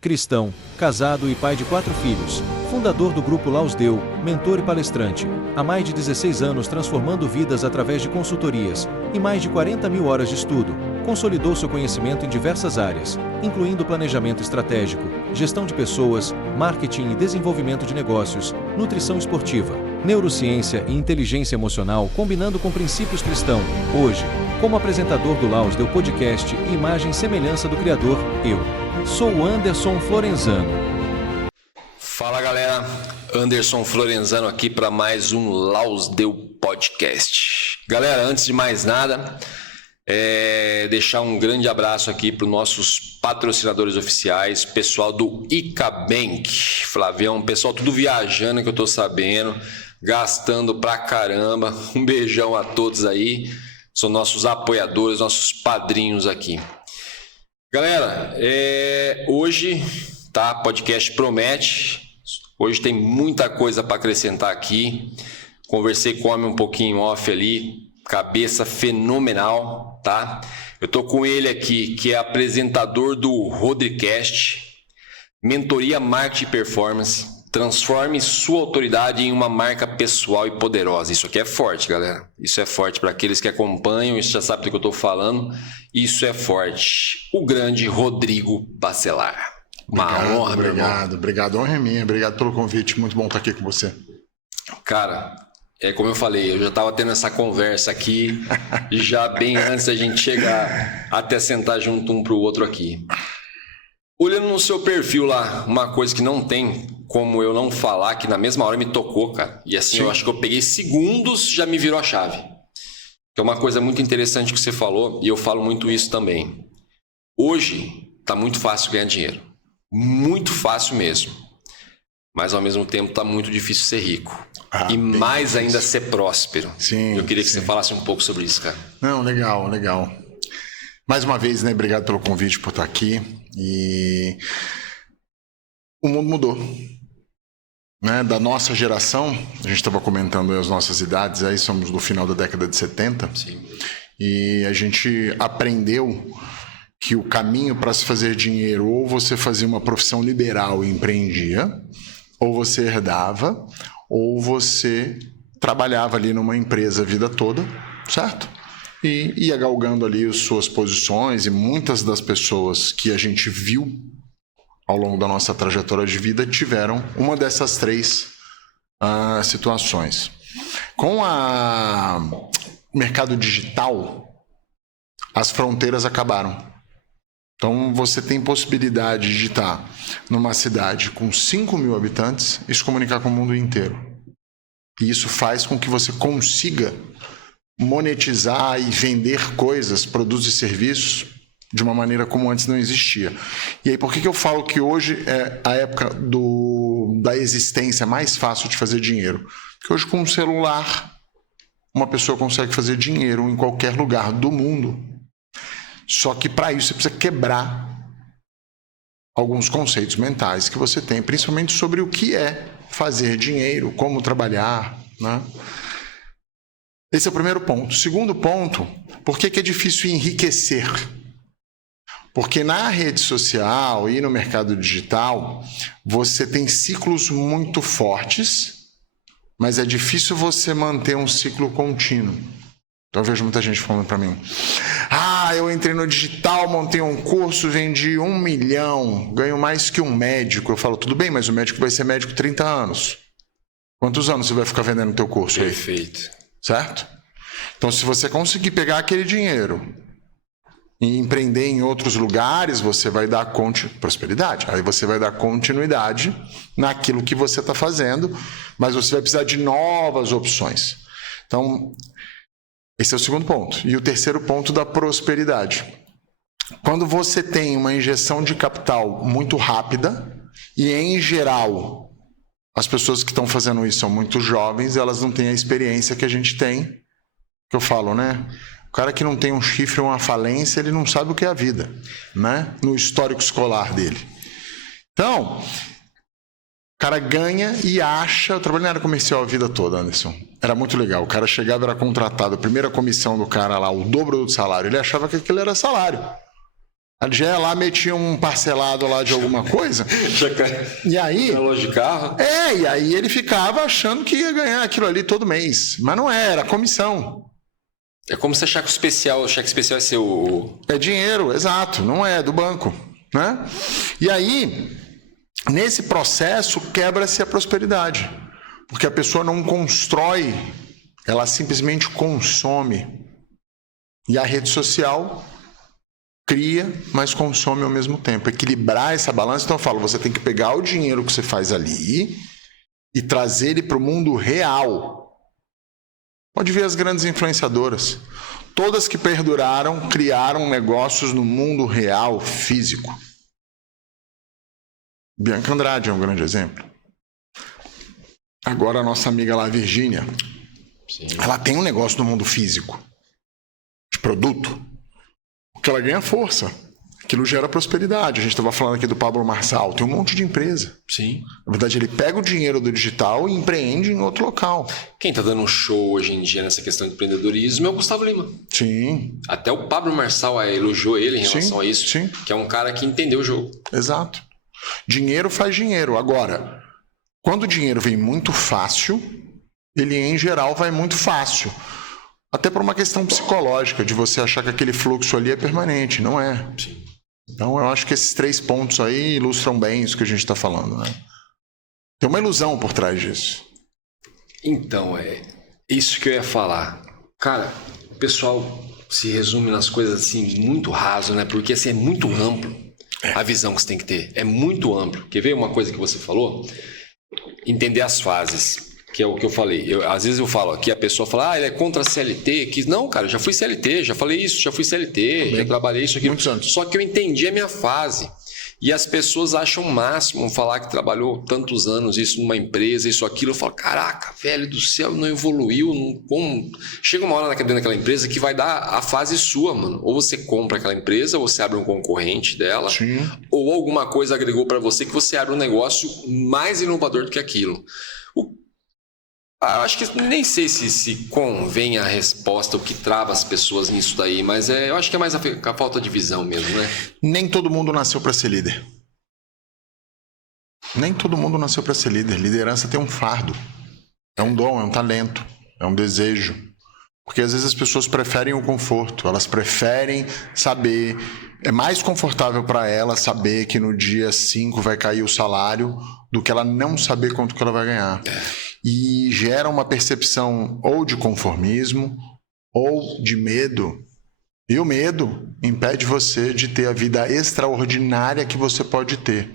cristão, casado e pai de 4 filhos, fundador do Grupo Lausdeu, mentor e palestrante, há mais de 16 anos transformando vidas através de consultorias e mais de 40 mil horas de estudo, consolidou seu conhecimento em diversas áreas, incluindo planejamento estratégico, gestão de pessoas, marketing e desenvolvimento de negócios, nutrição esportiva, neurociência e inteligência emocional combinando com princípios cristãos. Hoje, como apresentador do Lausdeu Podcast e imagem e semelhança do Criador, eu sou o Anderson Florenzano. Fala galera, Anderson Florenzano aqui para mais um Lausdeu Podcast. Galera, antes de mais nada, deixar um grande abraço aqui para os nossos patrocinadores oficiais, pessoal do Icabank, Flavião, pessoal tudo viajando que eu tô sabendo, gastando pra caramba. Um beijão a todos aí, são nossos apoiadores, nossos padrinhos aqui. Galera, hoje, tá, podcast promete, hoje tem muita coisa para acrescentar aqui, conversei com o homem um pouquinho off ali, cabeça fenomenal, tá? Eu tô com ele aqui, que é apresentador do Rodricast, mentoria marketing e performance, transforme sua autoridade em uma marca pessoal e poderosa. Isso aqui é forte, galera. Isso é forte para aqueles que acompanham, isso já sabe do que eu tô falando. Isso é forte. O grande Rodrigo Bacelar. Uma honra, meu irmão. Obrigado, honra é minha. Obrigado pelo convite. Muito bom estar aqui com você. Cara, como eu falei, eu já estava tendo essa conversa aqui, já bem antes da gente chegar até sentar junto um para o outro aqui. Olhando no seu perfil lá, uma coisa que não tem como eu não falar, que na mesma hora me tocou, cara. E assim, Sim. Eu acho que eu peguei segundos, já me virou a chave. É uma coisa muito interessante que você falou, e eu falo muito isso também. Hoje, tá muito fácil ganhar dinheiro. Muito fácil mesmo. Mas ao mesmo tempo tá muito difícil ser rico. E mais difícil. Ainda ser próspero. Sim, eu queria que você falasse um pouco sobre isso, cara. Não, legal. Mais uma vez, né? Obrigado pelo convite por estar aqui. E o mundo mudou. Né? Da nossa geração, a gente estava comentando as nossas idades, aí somos do final da década de 70. Sim. E a gente aprendeu que o caminho para se fazer dinheiro, ou você fazia uma profissão liberal e empreendia, ou você herdava, ou você trabalhava ali numa empresa a vida toda, certo? E ia galgando ali as suas posições, e muitas das pessoas que a gente viu ao longo da nossa trajetória de vida tiveram uma dessas 3 situações. Com o mercado digital, as fronteiras acabaram. Então você tem possibilidade de estar numa cidade com 5 mil habitantes e se comunicar com o mundo inteiro. E isso faz com que você consiga monetizar e vender coisas, produtos e serviços de uma maneira como antes não existia. E aí por que eu falo que hoje é a época da existência mais fácil de fazer dinheiro? Porque hoje com um celular uma pessoa consegue fazer dinheiro em qualquer lugar do mundo. Só que para isso você precisa quebrar alguns conceitos mentais que você tem, principalmente sobre o que é fazer dinheiro, como trabalhar, né? Esse é o primeiro ponto. Segundo ponto, por que é difícil enriquecer? Porque na rede social e no mercado digital, você tem ciclos muito fortes, mas é difícil você manter um ciclo contínuo. Então eu vejo muita gente falando para mim: eu entrei no digital, montei um curso, vendi 1 milhão, ganho mais que um médico. Eu falo, tudo bem, mas o médico vai ser médico 30 anos. Quantos anos você vai ficar vendendo o teu curso aí? Perfeito. Certo? Então se você conseguir pegar aquele dinheiro e empreender em outros lugares, você vai dar prosperidade. Aí você vai dar continuidade naquilo que você está fazendo, mas você vai precisar de novas opções. Então esse é o segundo ponto. E o terceiro ponto da prosperidade. Quando você tem uma injeção de capital muito rápida, e em geral, as pessoas que estão fazendo isso são muito jovens, elas não têm a experiência que a gente tem, que eu falo, né? O cara que não tem um chifre ou uma falência, ele não sabe o que é a vida, né? No histórico escolar dele. Então, o cara ganha e acha... Eu trabalhei na área comercial a vida toda, Anderson. Era muito legal. O cara chegava, era contratado, a primeira comissão do cara lá, o dobro do salário. Ele achava que aquilo era salário. A GE lá metia um parcelado lá de alguma coisa. E aí... loja de carro. E aí ele ficava achando que ia ganhar aquilo ali todo mês. Mas não era comissão. É como se achar que o cheque especial é seu... É dinheiro, exato, não é do banco, né? E aí, nesse processo, quebra-se a prosperidade. Porque a pessoa não constrói, ela simplesmente consome. E a rede social cria, mas consome ao mesmo tempo. Equilibrar essa balança. Então eu falo, você tem que pegar o dinheiro que você faz ali e trazer ele para o mundo real. Pode ver as grandes influenciadoras. Todas que perduraram, criaram negócios no mundo real, físico. Bianca Andrade é um grande exemplo. Agora a nossa amiga lá, Virgínia, ela tem um negócio no mundo físico, de produto, porque ela ganha força. Aquilo gera prosperidade. A gente estava falando aqui do Pablo Marçal, tem um monte de empresa. Sim. Na verdade, ele pega o dinheiro do digital e empreende em outro local. Quem está dando um show hoje em dia nessa questão de empreendedorismo é o Gustavo Lima. Sim. Até o Pablo Marçal elogiou ele em relação a isso, sim. Que é um cara que entendeu o jogo. Exato. Dinheiro faz dinheiro. Agora, quando o dinheiro vem muito fácil, ele em geral vai muito fácil. Até por uma questão psicológica, de você achar que aquele fluxo ali é permanente. Não é. Sim. Então, eu acho que esses 3 pontos aí ilustram bem isso que a gente está falando, né? Tem uma ilusão por trás disso. Então, é isso que eu ia falar. Cara, o pessoal se resume nas coisas assim, muito raso, né? Porque assim, é muito amplo a visão que você tem que ter. É muito amplo. Quer ver uma coisa que você falou? Entender as fases. Que é o que eu falei. Às vezes eu falo aqui, a pessoa fala, ele é contra a CLT. Que, não, cara, já fui CLT, já falei isso, já fui CLT, também. Já trabalhei isso aqui. Só que eu entendi a minha fase. E as pessoas acham o máximo falar que trabalhou tantos anos isso numa empresa, isso, aquilo. Eu falo, caraca, velho do céu, não evoluiu. Não... Chega uma hora dentro daquela empresa que vai dar a fase sua, mano. Ou você compra aquela empresa, ou você abre um concorrente dela. Sim. Ou alguma coisa agregou para você que você abre um negócio mais inovador do que aquilo. Eu acho que nem sei se convém a resposta, o que trava as pessoas nisso daí, mas eu acho que é mais a falta de visão mesmo, né? Nem todo mundo nasceu para ser líder. Nem todo mundo nasceu para ser líder. Liderança tem um fardo. É um dom, é um talento, é um desejo. Porque às vezes as pessoas preferem o conforto, elas preferem saber... É mais confortável para ela saber que no dia 5 vai cair o salário do que ela não saber quanto que ela vai ganhar. E gera uma percepção ou de conformismo ou de medo. E o medo impede você de ter a vida extraordinária que você pode ter.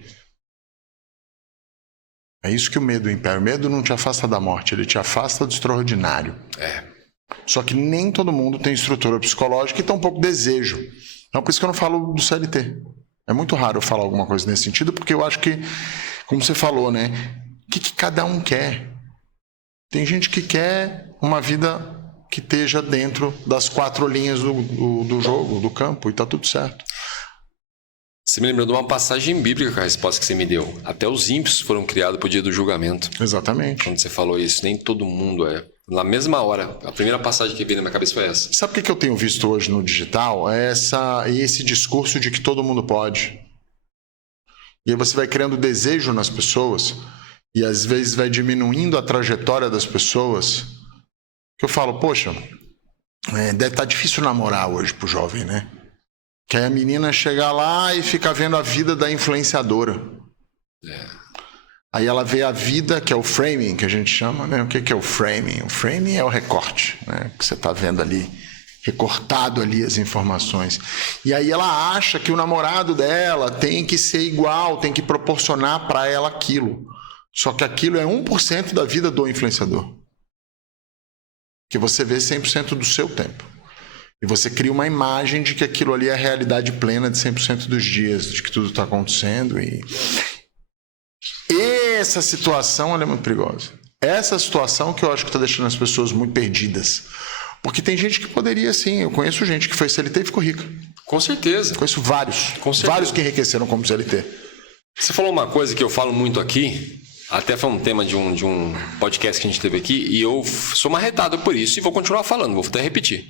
É isso que o medo impede. O medo não te afasta da morte, ele te afasta do extraordinário. Só que nem todo mundo tem estrutura psicológica e tampouco desejo. Então, por isso que eu não falo do CLT. É muito raro eu falar alguma coisa nesse sentido, porque eu acho que, como você falou, né? O que cada um quer? Tem gente que quer uma vida que esteja dentro das 4 linhas do jogo, do campo, e tá tudo certo. Você me lembrou de uma passagem bíblica com a resposta que você me deu. Até os ímpios foram criados para o dia do julgamento. Exatamente. Quando você falou isso, nem todo mundo é. Na mesma hora, a primeira passagem que veio na minha cabeça foi essa. Sabe o que eu tenho visto hoje no digital? É esse discurso de que todo mundo pode. E aí você vai criando desejo nas pessoas e às vezes vai diminuindo a trajetória das pessoas. Que eu falo, poxa, deve estar difícil namorar hoje pro jovem, né? Que aí a menina chega lá e fica vendo a vida da influenciadora. Aí ela vê a vida, que é o framing, que a gente chama, né? O que é o framing? O framing é o recorte, né? Que você está vendo ali, recortado ali as informações. E aí ela acha que o namorado dela tem que ser igual, tem que proporcionar para ela aquilo. Só que aquilo é 1% da vida do influenciador. Que você vê 100% do seu tempo. E você cria uma imagem de que aquilo ali é a realidade plena de 100% dos dias, de que tudo está acontecendo. E essa situação ela é muito perigosa. Essa situação que eu acho que está deixando as pessoas muito perdidas. Porque tem gente que poderia, sim. Eu conheço gente que foi CLT e ficou rica. Com certeza. Conheço vários. Com certeza. Vários que enriqueceram como CLT. Você falou uma coisa que eu falo muito aqui. Até foi um tema de um podcast que a gente teve aqui. E eu sou marretado por isso e vou continuar falando. Vou até repetir.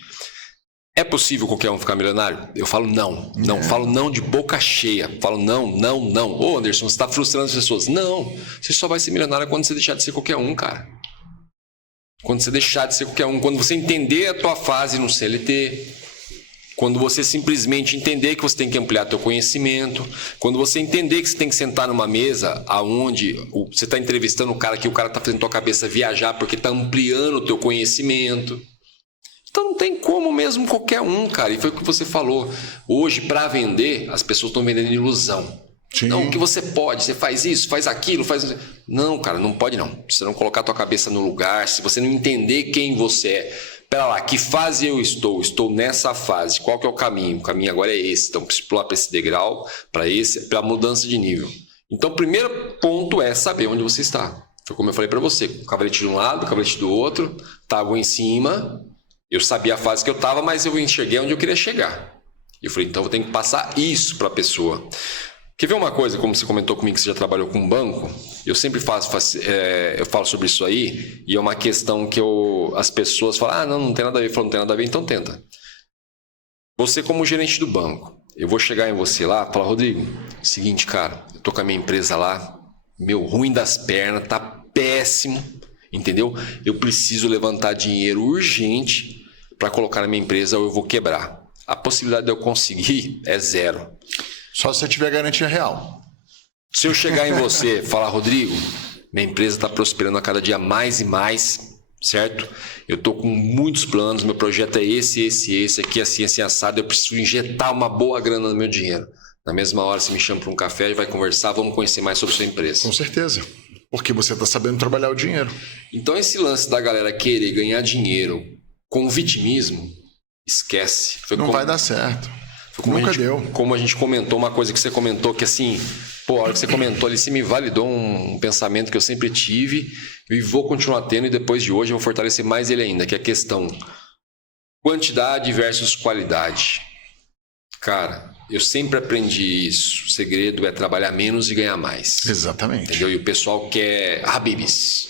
É possível qualquer um ficar milionário? Eu falo não. Não, falo não de boca cheia. Falo não, não, não. Ô, Anderson, você está frustrando as pessoas. Não, você só vai ser milionário quando você deixar de ser qualquer um, cara. Quando você deixar de ser qualquer um. Quando você entender a tua fase no CLT. Quando você simplesmente entender que você tem que ampliar teu conhecimento. Quando você entender que você tem que sentar numa mesa aonde você está entrevistando o cara que o cara está fazendo tua cabeça viajar porque está ampliando o teu conhecimento. Então não tem como mesmo qualquer um, cara. E foi o que você falou. Hoje, para vender, as pessoas estão vendendo ilusão. Sim. Não, o que você pode? Você faz isso, faz aquilo, faz... Não, cara, não pode não. Se você não colocar a tua cabeça no lugar, se você não entender quem você é. Pera lá, que fase eu estou? Estou nessa fase. Qual que é o caminho? O caminho agora é esse. Então, preciso pular para esse degrau, para a mudança de nível. Então, o primeiro ponto é saber onde você está. Foi como eu falei para você. O cavalete de um lado, o cavalete do outro, tábua em cima... Eu sabia a fase que eu estava, mas eu enxerguei onde eu queria chegar. E eu falei, então eu tenho que passar isso para a pessoa. Quer ver uma coisa, como você comentou comigo que você já trabalhou com um banco? Eu sempre eu falo sobre isso aí, e é uma questão que as pessoas falam, não tem nada a ver. Eu falo, não tem nada a ver, então tenta. Você como gerente do banco, eu vou chegar em você lá e falar, Rodrigo, seguinte, cara, eu tô com a minha empresa lá, ruim das pernas, tá péssimo. Entendeu? Eu preciso levantar dinheiro urgente para colocar na minha empresa ou eu vou quebrar. A possibilidade de eu conseguir é zero. Só se você tiver garantia real. Se eu chegar em você e falar, Rodrigo, minha empresa está prosperando a cada dia mais e mais, certo? Eu estou com muitos planos, meu projeto é esse aqui, assim, assado. Eu preciso injetar uma boa grana no meu dinheiro. Na mesma hora você me chama para um café, vai conversar, vamos conhecer mais sobre a sua empresa. Com certeza. Porque você está sabendo trabalhar o dinheiro. Então esse lance da galera querer ganhar dinheiro com vitimismo, esquece. Não vai dar certo. Nunca deu. Como a gente comentou, uma coisa que você comentou, que assim, a hora que você comentou ali, você me validou um pensamento que eu sempre tive e vou continuar tendo, e depois de hoje eu vou fortalecer mais ele ainda, que é a questão quantidade versus qualidade. Cara, eu sempre aprendi isso. O segredo é trabalhar menos e ganhar mais. Exatamente. Entendeu? E o pessoal quer Habib's.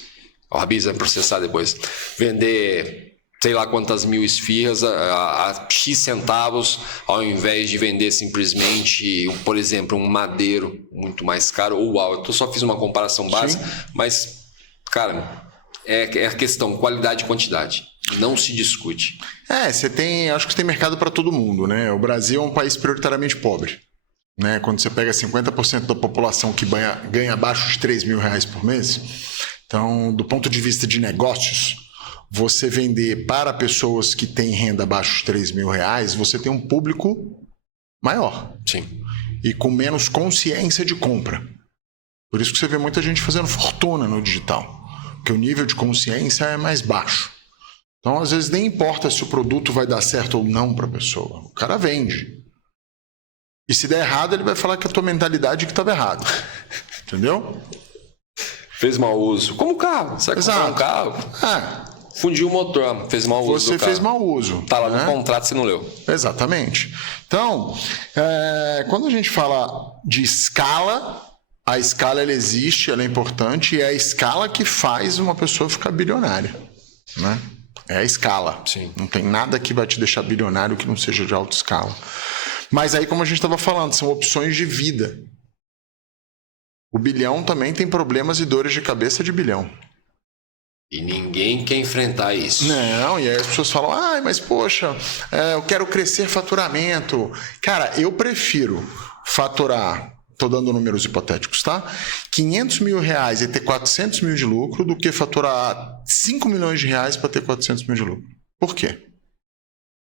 O Habib's vai processar depois. Vender sei lá quantas mil esfirras a X centavos, ao invés de vender simplesmente, por exemplo, um madeiro muito mais caro. Eu só fiz uma comparação básica, sim, mas, cara, é a questão qualidade e quantidade. Não se discute. Acho que você tem mercado para todo mundo, né? O Brasil é um país prioritariamente pobre, né? Quando você pega 50% da população que ganha abaixo de R$3.000 por mês, então, do ponto de vista de negócios, você vender para pessoas que têm renda abaixo de R$3.000, você tem um público maior. Sim. E com menos consciência de compra. Por isso que você vê muita gente fazendo fortuna no digital, porque o nível de consciência é mais baixo. Então, às vezes, nem importa se o produto vai dar certo ou não para a pessoa. O cara vende. E se der errado, ele vai falar que a tua mentalidade que estava errada. Entendeu? Fez mau uso. Como o carro. Você vai comprar um carro? Fundiu o motor, fez mau uso. Você fez mau uso. Tá lá no contrato, você não leu. Exatamente. Então, quando a gente fala de escala, a escala ela existe, ela é importante, e é a escala que faz uma pessoa ficar bilionária, né? É a escala. Sim. Não tem nada que vai te deixar bilionário que não seja de alta escala. Mas aí, como a gente estava falando, são opções de vida. O bilhão também tem problemas e dores de cabeça de bilhão. E ninguém quer enfrentar isso. Não, e aí as pessoas falam, mas poxa, eu quero crescer faturamento. Cara, eu prefiro faturar, estou dando números hipotéticos, tá? R$500 mil e ter 400 mil de lucro do que faturar 5 milhões de reais para ter 400 mil de lucro. Por quê?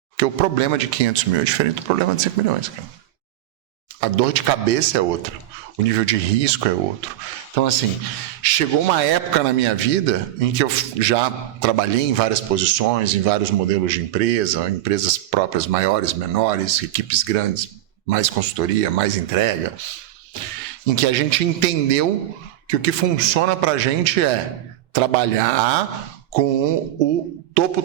Porque o problema de 500 mil é diferente do problema de 5 milhões, cara. A dor de cabeça é outra. O nível de risco é outro. Então, assim, chegou uma época na minha vida em que eu já trabalhei em várias posições, em vários modelos de empresa, empresas próprias maiores, menores, equipes grandes, mais consultoria, mais entrega, em que a gente entendeu que o que funciona para a gente é trabalhar com o topo,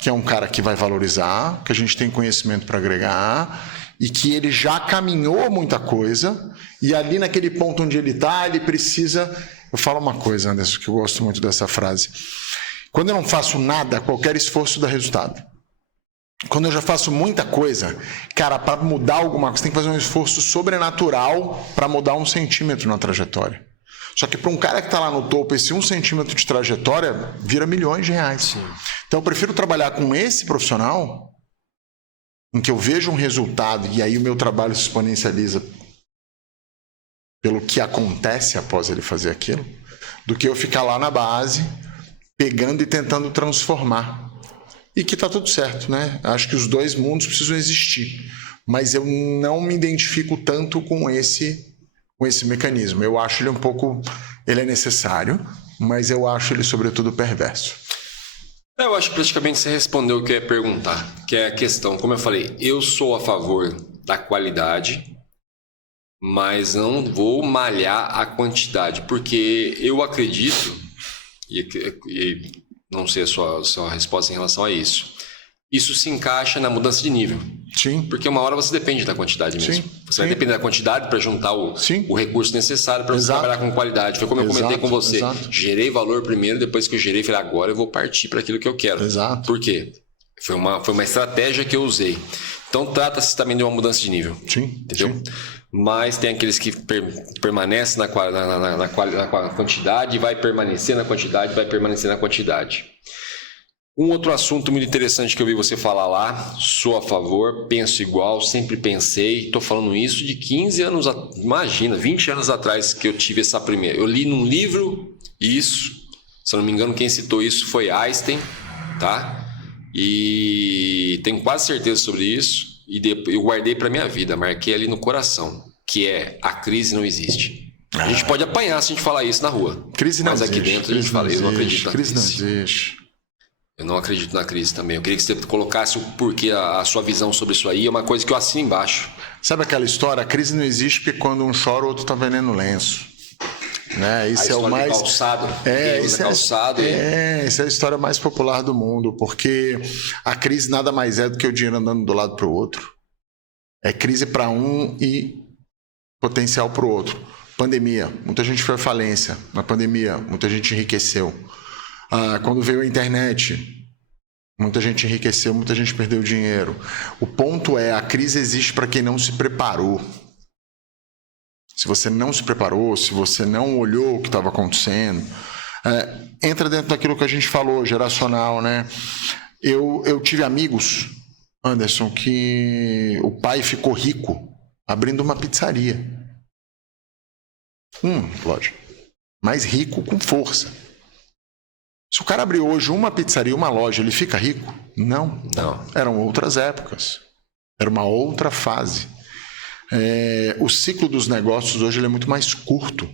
que é um cara que vai valorizar, que a gente tem conhecimento para agregar e que ele já caminhou muita coisa e ali naquele ponto onde ele está, ele precisa... Eu falo uma coisa, Anderson, que eu gosto muito dessa frase. Quando eu não faço nada, qualquer esforço dá resultado. Quando eu já faço muita coisa, cara, para mudar alguma coisa, tem que fazer um esforço sobrenatural para mudar 1 centímetro na trajetória. Só que para um cara que está lá no topo, esse 1 centímetro de trajetória vira milhões de reais. Sim. Então eu prefiro trabalhar com esse profissional, em que eu vejo um resultado e aí o meu trabalho se exponencializa pelo que acontece após ele fazer aquilo, do que eu ficar lá na base, pegando e tentando transformar. E que tá tudo certo, né? Acho que os dois mundos precisam existir. Mas eu não me identifico tanto com esse mecanismo. Eu acho ele um pouco... Ele é necessário, mas eu acho ele, sobretudo, perverso. Eu acho que praticamente você respondeu o que eu ia perguntar, que é a questão. Como eu falei, eu sou a favor da qualidade, mas não vou malhar a quantidade, porque eu acredito, e não sei a sua resposta em relação a isso, isso se encaixa na mudança de nível. Sim. Porque uma hora você depende da quantidade mesmo. Sim. Você vai depender da quantidade para juntar o recurso necessário para você trabalhar com qualidade. Foi como eu comentei com você. Exato. Gerei valor primeiro, depois que eu gerei, falei, agora eu vou partir para aquilo que eu quero. Exato. Por quê? Foi uma estratégia que eu usei. Então trata-se também de uma mudança de nível. Sim. Entendeu? Sim. Mas tem aqueles que permanecem na quantidade e vai permanecer na quantidade, vai permanecer na quantidade. Um outro assunto muito interessante que eu vi você falar lá, sou a favor, penso igual, sempre pensei, estou falando isso de 15 anos, imagina, 20 anos atrás que eu tive essa primeira. Eu li num livro isso, se eu não me engano quem citou isso foi Einstein, tá? E tenho quase certeza sobre isso e eu guardei para minha vida, marquei ali no coração, que é a crise não existe. A gente pode apanhar se a gente falar isso na rua, crise não mas existe, aqui dentro a gente fala, eu não acredito na crise. Não existe. Eu não acredito na crise também. Eu queria que você colocasse o porquê, a sua visão sobre isso aí. É uma coisa que eu assino embaixo. Sabe aquela história? A crise não existe porque quando um chora, o outro está vendendo lenço. Né? Isso é o mais... calçado. Essa é a história mais popular do mundo, porque a crise nada mais é do que o dinheiro andando do lado para o outro. É crise para um e potencial para o outro. Pandemia, muita gente foi à falência. Na pandemia, muita gente enriqueceu. Quando veio a internet, muita gente enriqueceu, muita gente perdeu dinheiro. O ponto é, a crise existe para quem não se preparou. Se você não se preparou, se você não olhou o que estava acontecendo, entra dentro daquilo que a gente falou, geracional, né? Eu tive amigos, Anderson, que o pai ficou rico abrindo uma pizzaria. Lógico. Mas rico com força. Se o cara abrir hoje uma pizzaria, uma loja, ele fica rico? Não. Eram outras épocas. Era uma outra fase. O ciclo dos negócios hoje ele é muito mais curto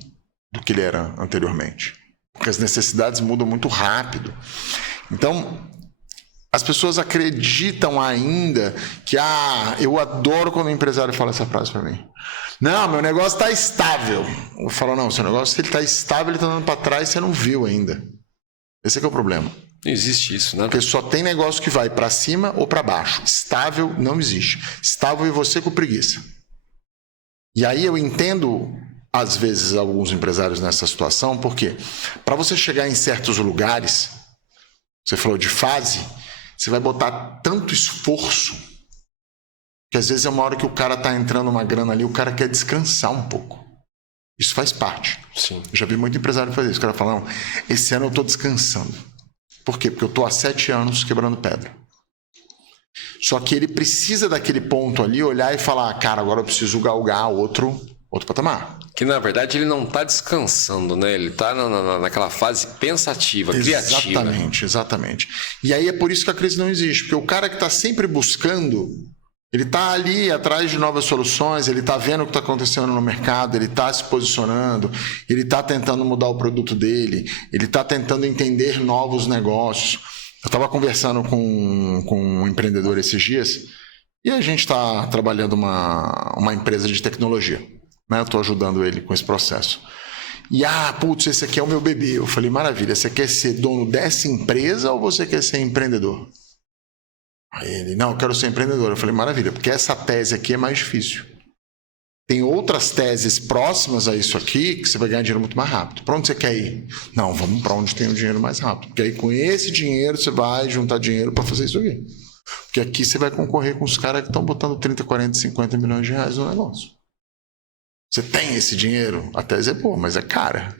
do que ele era anteriormente. Porque as necessidades mudam muito rápido. Então, as pessoas acreditam ainda que... eu adoro quando o empresário fala essa frase para mim. Não, meu negócio está estável. Eu falo, não, seu negócio ele está estável, ele está andando para trás, você não viu ainda. Esse é que é o problema. Não existe isso, né? Porque só tem negócio que vai para cima ou para baixo. Estável não existe. Estável é você com preguiça. E aí eu entendo, às vezes, alguns empresários nessa situação, porque para você chegar em certos lugares, você falou de fase, você vai botar tanto esforço que às vezes é uma hora que o cara está entrando uma grana ali, o cara quer descansar um pouco. Isso faz parte. Sim. Eu já vi muito empresário fazer isso. O cara fala, não, esse ano eu estou descansando. Por quê? Porque eu estou há 7 anos quebrando pedra. Só que ele precisa daquele ponto ali, olhar e falar, cara, agora eu preciso galgar outro patamar. Que na verdade ele não está descansando, né? Ele está naquela fase pensativa, criativa. Exatamente. E aí é por isso que a crise não existe. Porque o cara que está sempre buscando... Ele está ali atrás de novas soluções, ele está vendo o que está acontecendo no mercado, ele está se posicionando, ele está tentando mudar o produto dele, ele está tentando entender novos negócios. Eu estava conversando com um empreendedor esses dias e a gente está trabalhando uma empresa de tecnologia. Né? Eu estou ajudando ele com esse processo. E, esse aqui é o meu bebê. Eu falei, maravilha, você quer ser dono dessa empresa ou você quer ser empreendedor? Aí ele, não, eu quero ser empreendedor. Eu falei, maravilha, porque essa tese aqui é mais difícil. Tem outras teses próximas a isso aqui que você vai ganhar dinheiro muito mais rápido. Para onde você quer ir? Não, vamos para onde tem o dinheiro mais rápido. Porque aí com esse dinheiro você vai juntar dinheiro para fazer isso aqui. Porque aqui você vai concorrer com os caras que estão botando 30, 40, 50 milhões de reais no negócio. Você tem esse dinheiro? A tese é boa, mas é cara.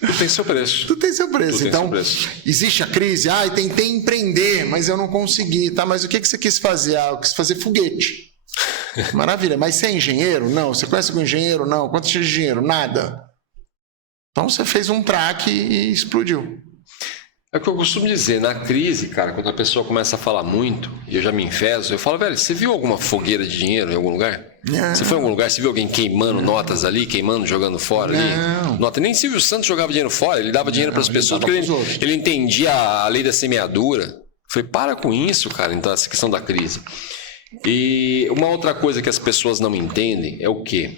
Tu tem seu preço. Tu tem seu preço. Então, seu preço. Existe a crise. Eu tentei empreender, mas eu não consegui. Tá, mas o que você quis fazer? Eu quis fazer foguete. Maravilha. Mas você é engenheiro? Não. Você conhece algum engenheiro? Não. Quanto de dinheiro? Nada. Então você fez um traque e explodiu. É o que eu costumo dizer, na crise, cara, quando a pessoa começa a falar muito, e eu já me enfezo, eu falo, velho, você viu alguma fogueira de dinheiro em algum lugar? Não. Você foi em algum lugar, você viu alguém queimando notas ali, queimando, jogando fora ali? Nota. Nem Silvio Santos jogava dinheiro fora, ele dava dinheiro para as pessoas porque ele entendia a lei da semeadura. Foi, para com isso, cara, então, essa questão da crise. E uma outra coisa que as pessoas não entendem é o quê?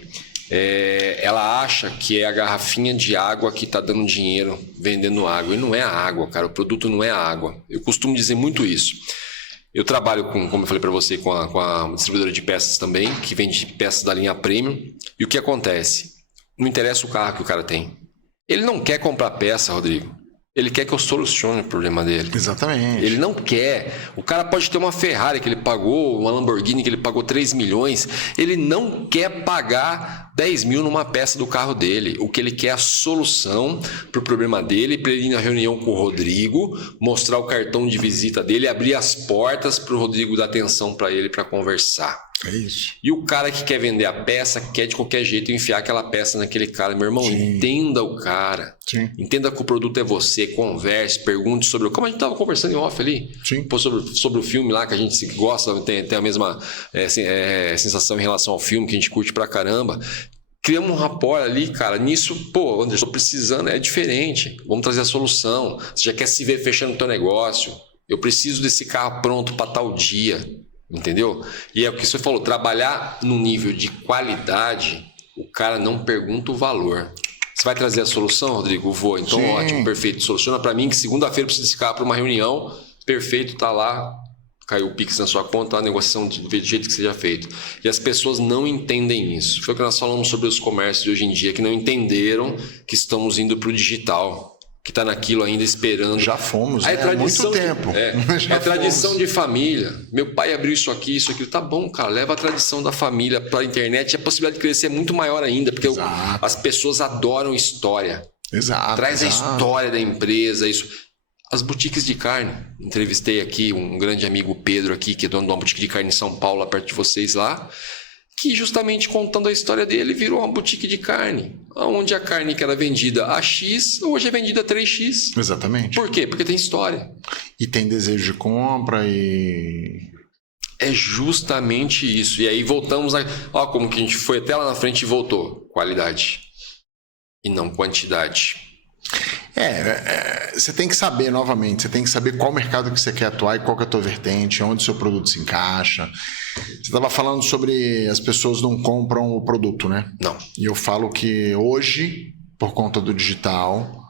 Ela acha que é a garrafinha de água que está dando dinheiro vendendo água. E não é a água, cara. O produto não é a água. Eu costumo dizer muito isso. Eu trabalho com, como eu falei para você, com a distribuidora de peças também, que vende peças da linha Premium. E o que acontece? Não interessa o carro que o cara tem. Ele não quer comprar peça, Rodrigo. Ele quer que eu solucione o problema dele. Exatamente. Ele não quer. O cara pode ter uma Ferrari que ele pagou, uma Lamborghini que ele pagou 3 milhões. Ele não quer pagar 10 mil numa peça do carro dele. O que ele quer é a solução para o problema dele, para ele ir na reunião com o Rodrigo, mostrar o cartão de visita dele, abrir as portas para o Rodrigo dar atenção para ele para conversar. É isso. E o cara que quer vender a peça quer de qualquer jeito enfiar aquela peça naquele cara. Meu irmão, Sim. Entenda o cara. Sim. Entenda que o produto é você. Converse, pergunte sobre... Como a gente estava conversando em off ali. Sim. Pô, sobre o filme lá, que a gente gosta, tem a mesma sensação em relação ao filme, que a gente curte pra caramba. Criamos um rapport ali, cara. Nisso, pô, Anderson, estou precisando, é diferente. Vamos trazer a solução. Você já quer se ver fechando o teu negócio. Eu preciso desse carro pronto para tal dia. Entendeu? E é o que você falou, trabalhar no nível de qualidade, o cara não pergunta o valor. Você vai trazer a solução, Rodrigo? Vou. Então, Sim. Ótimo, perfeito. Soluciona para mim que segunda-feira eu preciso desse carro para uma reunião. Perfeito, tá lá. Caiu o Pix na sua conta, a negociação do jeito que seja feito. E as pessoas não entendem isso. Foi o que nós falamos sobre os comércios de hoje em dia, que não entenderam que estamos indo para o digital. Que está naquilo ainda esperando. Já fomos, há muito tempo. É tradição de família. Meu pai abriu isso aqui, isso aqui. Tá bom, cara, leva a tradição da família para a internet e a possibilidade de crescer é muito maior ainda, porque as pessoas adoram história. Exato. Traz a história da empresa, isso. As boutiques de carne. Entrevistei aqui um grande amigo, Pedro, aqui, que é dono de uma boutique de carne em São Paulo, lá perto de vocês lá, que justamente contando a história dele virou uma boutique de carne, onde a carne que era vendida a X, hoje é vendida a 3X. Exatamente. Por quê? Porque tem história. E tem desejo de compra e... É justamente isso. E aí voltamos a... Ó, como que a gente foi até lá na frente e voltou. Qualidade. E não quantidade. Você tem que saber novamente, você tem que saber qual mercado que você quer atuar e qual que é a tua vertente, onde o seu produto se encaixa. Você estava falando sobre as pessoas não compram o produto, né? Não. E eu falo que hoje, por conta do digital,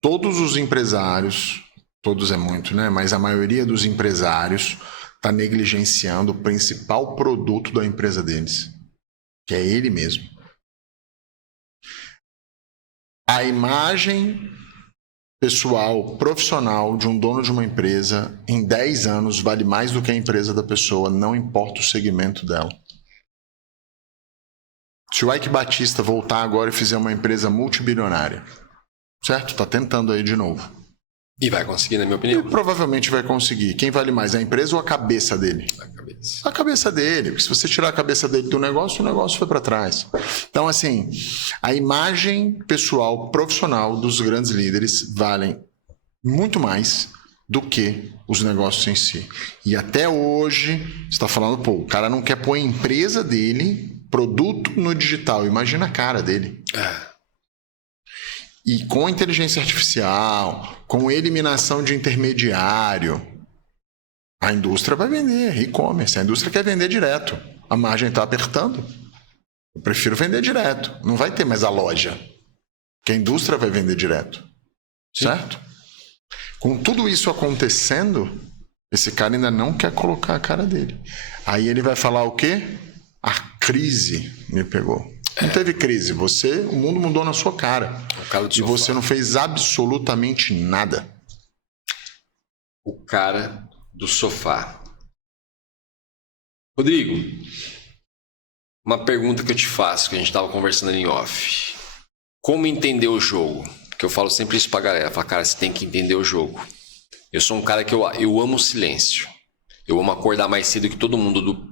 todos os empresários, todos é muito, né? Mas a maioria dos empresários está negligenciando o principal produto da empresa deles, que é ele mesmo. A imagem pessoal, profissional de um dono de uma empresa em 10 anos vale mais do que a empresa da pessoa, não importa o segmento dela. Se o Ike Batista voltar agora e fizer uma empresa multibilionária, certo? Está tentando aí de novo. E vai conseguir, na minha opinião. E provavelmente vai conseguir. Quem vale mais, a empresa ou a cabeça dele? A cabeça. A cabeça dele. Porque se você tirar a cabeça dele do negócio, o negócio foi para trás. Então, assim, a imagem pessoal, profissional dos grandes líderes valem muito mais do que os negócios em si. E até hoje, você está falando, pô, o cara não quer pôr a empresa dele, produto no digital. Imagina a cara dele. E com inteligência artificial, com eliminação de intermediário, a indústria vai vender e-commerce. A indústria quer vender direto. A margem está apertando. Eu prefiro vender direto. Não vai ter mais a loja. Porque a indústria vai vender direto. Sim. Certo? Com tudo isso acontecendo, esse cara ainda não quer colocar a cara dele. Aí ele vai falar o quê? A crise me pegou. Não teve crise, o mundo mudou na sua cara. E você não fez absolutamente nada. O cara do sofá. Rodrigo, uma pergunta que eu te faço, que a gente estava conversando em off. Como entender o jogo? Porque eu falo sempre isso pra galera. Falo, cara, você tem que entender o jogo. Eu sou um cara que eu amo o silêncio. Eu amo acordar mais cedo que todo mundo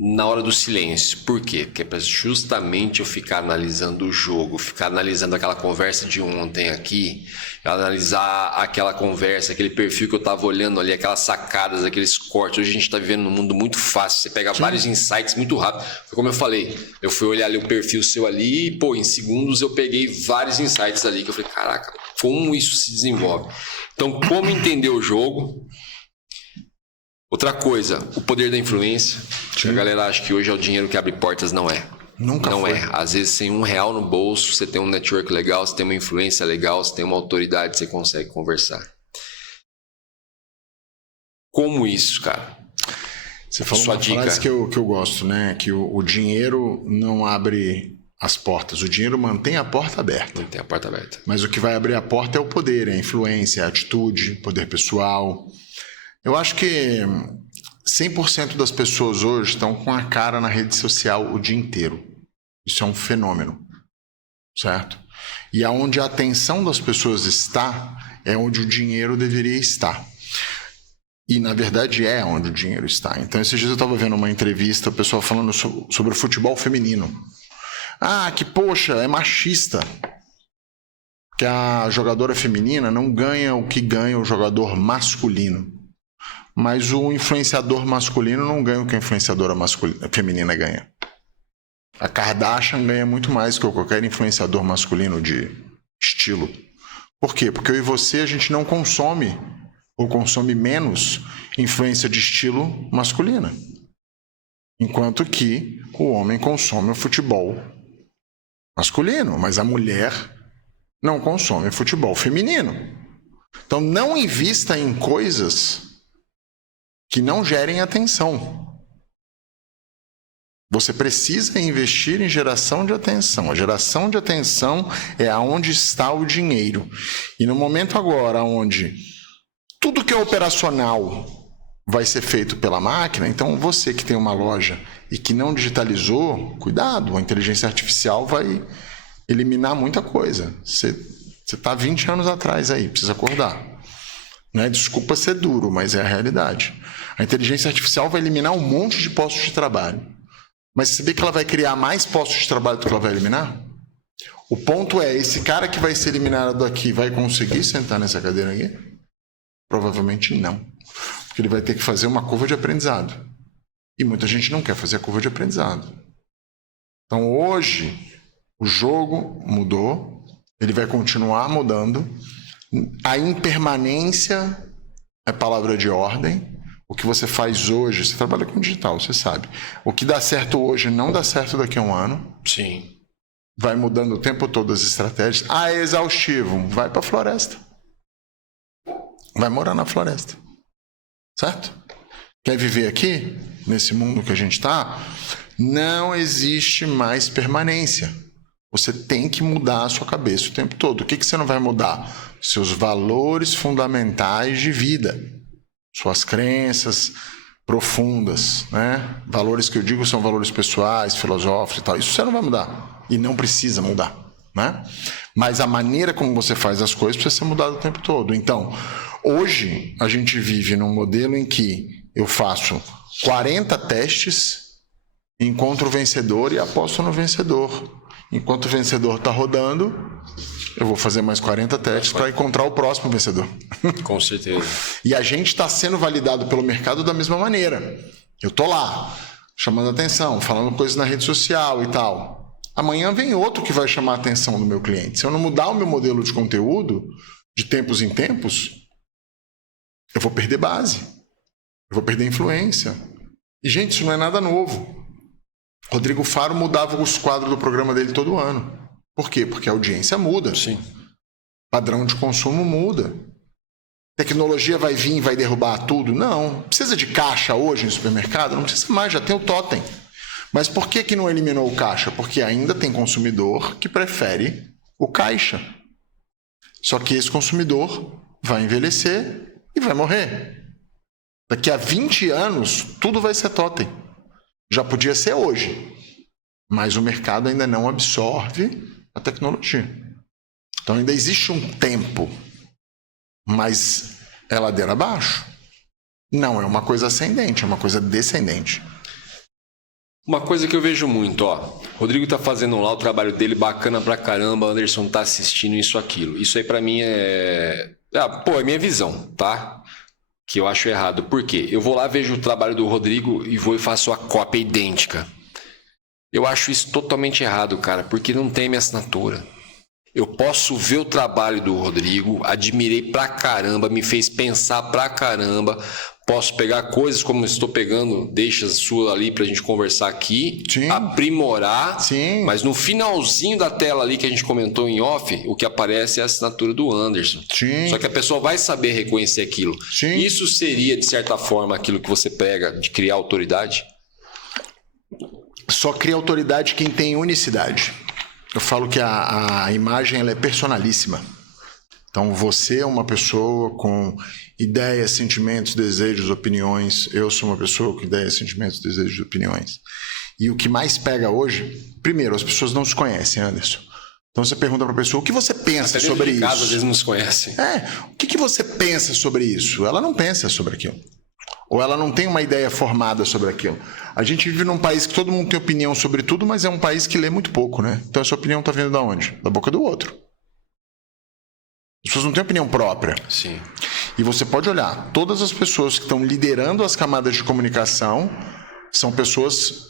na hora do silêncio. Por quê? Porque é pra justamente eu ficar analisando o jogo, ficar analisando aquela conversa de ontem aqui, analisar aquela conversa, aquele perfil que eu tava olhando ali, aquelas sacadas, aqueles cortes. Hoje a gente tá vivendo num mundo muito fácil, você pega vários insights muito rápido. Como eu falei, eu fui olhar ali o perfil seu ali e, pô, em segundos eu peguei vários insights ali, que eu falei, caraca, como isso se desenvolve? Então, como entender o jogo? Outra coisa, o poder da influência. A galera acha que hoje é o dinheiro que abre portas, não é. Nunca não foi. é. Às vezes, sem R$1 no bolso, você tem um network legal, você tem uma influência legal, você tem uma autoridade, você consegue conversar. Como isso, cara? Você falou Sua uma dica. frase que eu gosto, né? Que o dinheiro não abre as portas. O dinheiro mantém a porta aberta. Mantém a porta aberta. Mas o que vai abrir a porta é o poder, é a influência, é a atitude, poder pessoal. Eu acho que 100% das pessoas hoje estão com a cara na rede social o dia inteiro. Isso é um fenômeno, certo? E aonde a atenção das pessoas está, é onde o dinheiro deveria estar. E, na verdade, é onde o dinheiro está. Então, esses dias eu estava vendo uma entrevista, o pessoal falando sobre o futebol feminino. Ah, que poxa, é machista. Que a jogadora feminina não ganha o que ganha o jogador masculino. Mas o influenciador masculino não ganha o que a influenciadora feminina ganha. A Kardashian ganha muito mais que qualquer influenciador masculino de estilo. Por quê? Porque eu e você, a gente não consome, ou consome menos, influência de estilo masculina. Enquanto que o homem consome o futebol masculino, mas a mulher não consome futebol feminino. Então não invista em coisas que não gerem atenção. Você precisa investir em geração de atenção. A geração de atenção é aonde está o dinheiro. E no momento agora, onde tudo que é operacional vai ser feito pela máquina, então você que tem uma loja e que não digitalizou, cuidado, a inteligência artificial vai eliminar muita coisa. Você está 20 anos atrás aí, precisa acordar. Né? Desculpa ser duro, mas é a realidade. A inteligência artificial vai eliminar um monte de postos de trabalho. Mas você sabia que ela vai criar mais postos de trabalho do que ela vai eliminar? O ponto é, esse cara que vai ser eliminado daqui vai conseguir sentar nessa cadeira aqui? Provavelmente não. Porque ele vai ter que fazer uma curva de aprendizado. E muita gente não quer fazer a curva de aprendizado. Então hoje, o jogo mudou, ele vai continuar mudando. A impermanência é palavra de ordem. O que você faz hoje, você trabalha com digital, você sabe. O que dá certo hoje não dá certo daqui a um ano. Sim. Vai mudando o tempo todo as estratégias. Ah, é exaustivo. Vai para a floresta. Vai morar na floresta. Certo? Quer viver aqui, nesse mundo que a gente está? Não existe mais permanência. Você tem que mudar a sua cabeça o tempo todo. O que você não vai mudar? Seus valores fundamentais de vida. Suas crenças profundas, né? Valores que eu digo são valores pessoais, filosóficos e tal. Isso você não vai mudar. E não precisa mudar, né? Mas a maneira como você faz as coisas precisa ser mudada o tempo todo. Então, hoje a gente vive num modelo em que eu faço 40 testes, encontro o vencedor e aposto no vencedor. Enquanto o vencedor está rodando, eu vou fazer mais 40 testes para encontrar o próximo vencedor. Com certeza. E a gente está sendo validado pelo mercado da mesma maneira. Eu estou lá, chamando atenção, falando coisas na rede social e tal. Amanhã vem outro que vai chamar a atenção do meu cliente. Se eu não mudar o meu modelo de conteúdo, de tempos em tempos, eu vou perder base. Eu vou perder influência. E, gente, isso não é nada novo. Rodrigo Faro mudava os quadros do programa dele todo ano. Por quê? Porque a audiência muda. Sim. Padrão de consumo muda. Tecnologia vai vir e vai derrubar tudo? Não. Precisa de caixa hoje no supermercado? Não precisa mais, já tem o totem. Mas por que não eliminou o caixa? Porque ainda tem consumidor que prefere o caixa. Só que esse consumidor vai envelhecer e vai morrer. Daqui a 20 anos, tudo vai ser totem. Já podia ser hoje, mas o mercado ainda não absorve a tecnologia. Então ainda existe um tempo, mas é ladeira abaixo. Não é uma coisa ascendente, é uma coisa descendente. Uma coisa que eu vejo muito, ó. Rodrigo tá fazendo lá o trabalho dele, bacana pra caramba, Anderson tá assistindo isso, aquilo. Isso aí pra mim é minha visão, tá? Que eu acho errado. Por quê? Eu vou lá, vejo o trabalho do Rodrigo e vou e faço a cópia idêntica. Eu acho isso totalmente errado, cara, porque não tem minha assinatura. Eu posso ver o trabalho do Rodrigo, admirei pra caramba, me fez pensar pra caramba. Posso pegar coisas como estou pegando, deixa a sua ali pra gente conversar aqui, Sim. aprimorar. Sim. Mas no finalzinho da tela ali que a gente comentou em off, o que aparece é a assinatura do Anderson. Sim. Só que a pessoa vai saber reconhecer aquilo. Sim. Isso seria, de certa forma, aquilo que você prega de criar autoridade? Só cria autoridade quem tem unicidade. Eu falo que a imagem ela é personalíssima. Então você é uma pessoa com ideias, sentimentos, desejos, opiniões. Eu sou uma pessoa com ideias, sentimentos, desejos e opiniões. E o que mais pega hoje, primeiro, as pessoas não se conhecem, Anderson. Então você pergunta para a pessoa, o que você pensa sobre isso? Às vezes não se conhecem. O que você pensa sobre isso? Ela não pensa sobre aquilo. Ou ela não tem uma ideia formada sobre aquilo. A gente vive num país que todo mundo tem opinião sobre tudo, mas é um país que lê muito pouco, né? Então essa opinião está vindo de onde? Da boca do outro. As pessoas não têm opinião própria. Sim. E você pode olhar, todas as pessoas que estão liderando as camadas de comunicação são pessoas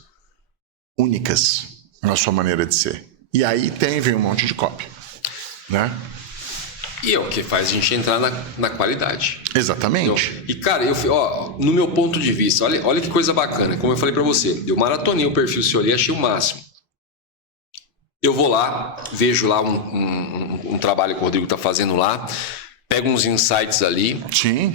únicas na sua maneira de ser. E aí vem um monte de cópia, né? E é o que faz a gente entrar na qualidade. Exatamente. Entendeu? E, cara, no meu ponto de vista, olha que coisa bacana. Como eu falei pra você, eu maratonei o perfil seu ali, achei o máximo. Eu vou lá, vejo lá um trabalho que o Rodrigo tá fazendo lá, pego uns insights ali. Sim.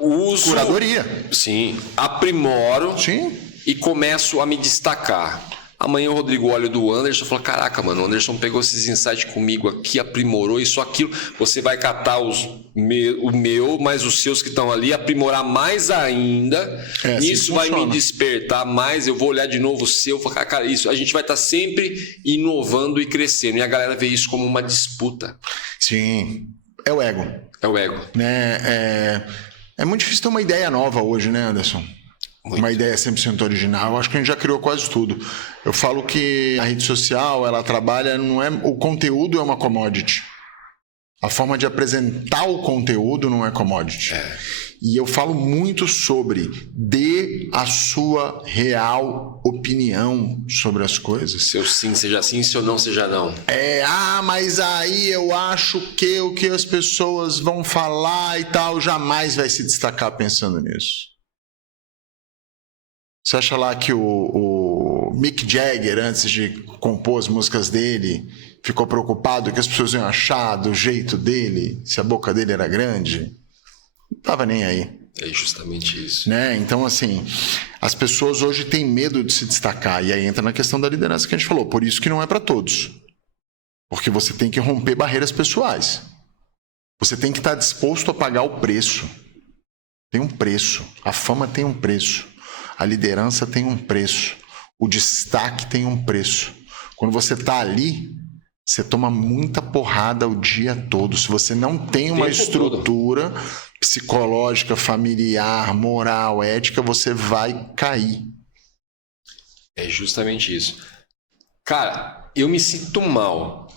Uso... Curadoria. Sim. Aprimoro. Sim. E começo a me destacar. Amanhã o Rodrigo olha do Anderson e fala, caraca, mano, o Anderson pegou esses insights comigo aqui, aprimorou isso, aquilo. Você vai catar o meu, mas os seus que estão ali, aprimorar mais ainda. Assim isso vai me despertar mais, eu vou olhar de novo o seu, falar, cara, isso, a gente vai estar sempre inovando e crescendo. E a galera vê isso como uma disputa. Sim, é o ego. É o ego. É muito difícil ter uma ideia nova hoje, né, Anderson? Muito. Uma ideia 100% original. Eu acho que a gente já criou quase tudo. Eu falo que a rede social, ela trabalha, o conteúdo é uma commodity. A forma de apresentar o conteúdo não é commodity. E eu falo muito sobre dê a sua real opinião sobre as coisas. Seu sim seja sim, seu não seja não. Mas aí eu acho que o que as pessoas vão falar e tal jamais vai se destacar pensando nisso. Você acha lá que o Mick Jagger, antes de compor as músicas dele, ficou preocupado que as pessoas iam achar do jeito dele, se a boca dele era grande? Não estava nem aí. É justamente isso. Né? Então, assim, as pessoas hoje têm medo de se destacar. E aí entra na questão da liderança que a gente falou. Por isso que não é para todos. Porque você tem que romper barreiras pessoais. Você tem que estar disposto a pagar o preço. Tem um preço. A fama tem um preço. A liderança tem um preço. O destaque tem um preço. Quando você está ali, você toma muita porrada o dia todo. Se você não tem uma estrutura psicológica, familiar, moral, ética, você vai cair. É justamente isso. Cara, eu me sinto mal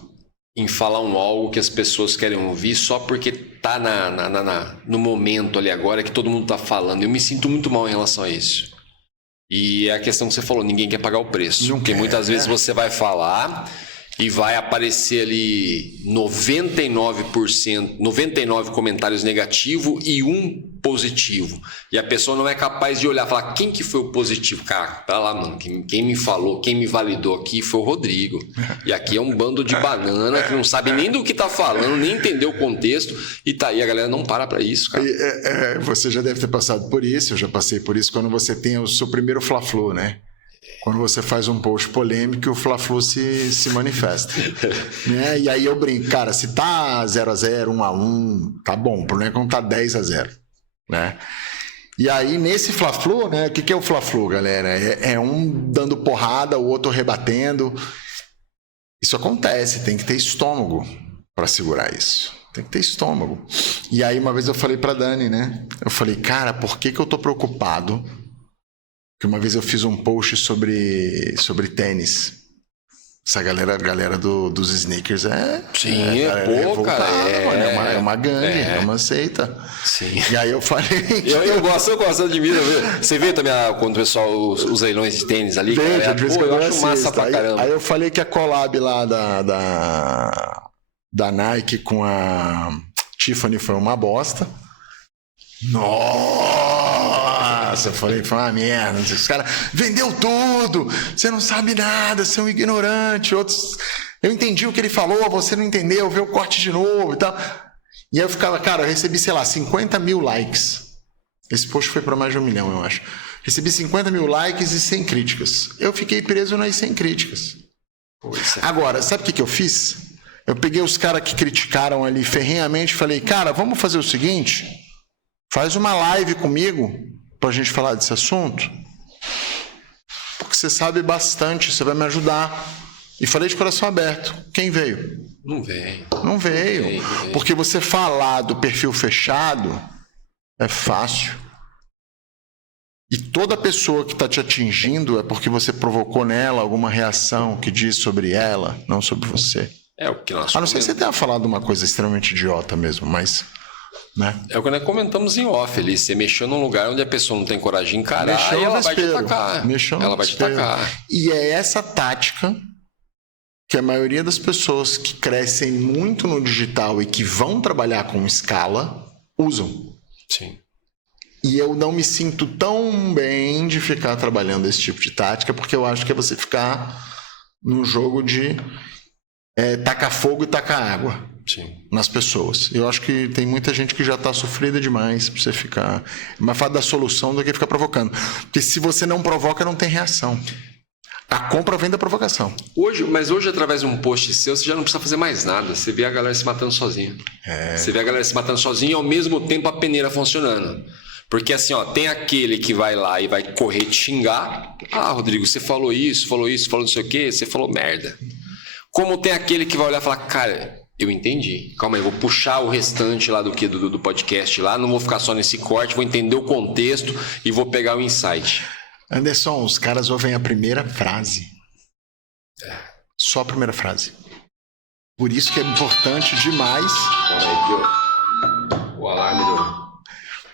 em falar algo que as pessoas querem ouvir só porque tá no momento ali agora que todo mundo tá falando. Eu me sinto muito mal em relação a isso. E é a questão que você falou, ninguém quer pagar o preço. Porque muitas vezes você vai falar e vai aparecer ali 99 comentários negativos e um positivo. E a pessoa não é capaz de olhar e falar, quem que foi o positivo? Cara, tá lá, mano, quem me falou, quem me validou aqui foi o Rodrigo. E aqui é um bando de banana que não sabe nem do que tá falando, nem entendeu o contexto. E tá aí, a galera não para isso, cara. Você já deve ter passado por isso, eu já passei por isso, quando você tem o seu primeiro Fla-Flu, né? Quando você faz um post polêmico, o Fla-Flu se manifesta. Né? E aí eu brinco, cara, se tá 0-0, 1-1, tá bom. O problema é quando tá 10-0. Né? E aí, nesse Fla-Flu, né? O que é o Fla-Flu, galera? É um dando porrada, o outro rebatendo. Isso acontece, tem que ter estômago para segurar isso. Tem que ter estômago. E aí, uma vez eu falei pra Dani, né? Eu falei, cara, por que eu tô preocupado? Que uma vez eu fiz um post sobre tênis. Essa galera dos sneakers Sim, cara, é uma gangue, é uma seita. Sim. E aí eu falei... Eu gosto, admiro. Você vê também quando o pessoal, os leilões de tênis ali? Vejo, cara, de vez em quando eu acho massa pra caramba. Aí eu falei que a collab lá da Nike com a Tiffany foi uma bosta. Nossa, eu falei, foi uma merda. Os caras vendeu tudo, você não sabe nada, você é um ignorante. Outros, eu entendi o que ele falou, você não entendeu, vê o corte de novo e tal. E aí eu ficava, cara, eu recebi, sei lá, 50 mil likes. Esse post foi para mais de 1 milhão, eu acho. Recebi 50 mil likes e 100 críticas. Eu fiquei preso nas 100 críticas. Agora, sabe o que eu fiz? Eu peguei os caras que criticaram ali ferrenhamente e falei, cara, vamos fazer o seguinte, faz uma live comigo pra gente falar desse assunto, porque você sabe bastante, você vai me ajudar. E falei de coração aberto. Quem veio? Não veio. Não veio. Porque você falar do perfil fechado é fácil. E toda pessoa que está te atingindo é porque você provocou nela alguma reação que diz sobre ela, não sobre você. É o que nós A não ser que você tenha falado uma coisa extremamente idiota mesmo, mas... Né? É o que nós comentamos em off ali. Você mexeu num lugar onde a pessoa não tem coragem de encarar e ela vai te atacar. Ela vai te atacar. E é essa tática que a maioria das pessoas que crescem muito no digital e que vão trabalhar com escala usam. Sim. E eu não me sinto tão bem de ficar trabalhando esse tipo de tática, porque eu acho que é você ficar num jogo de tacar fogo e tacar água. Sim. Nas pessoas. Eu acho que tem muita gente que já está sofrida demais pra você ficar... É mais fácil da solução do que ficar provocando. Porque se você não provoca, não tem reação. A compra vem da provocação. Mas hoje, através de um post seu, você já não precisa fazer mais nada. Você vê a galera se matando sozinha. Você vê a galera se matando sozinha e ao mesmo tempo a peneira funcionando. Porque assim, ó, tem aquele que vai lá e vai correr te xingar. Ah, Rodrigo, você falou isso, falou não sei o quê, você falou merda. Como tem aquele que vai olhar e falar, cara... Eu entendi. Calma aí, vou puxar o restante lá do podcast lá, não vou ficar só nesse corte, vou entender o contexto e vou pegar o insight. Anderson, os caras ouvem a primeira frase. Só a primeira frase. Por isso que é importante demais... O alarme do...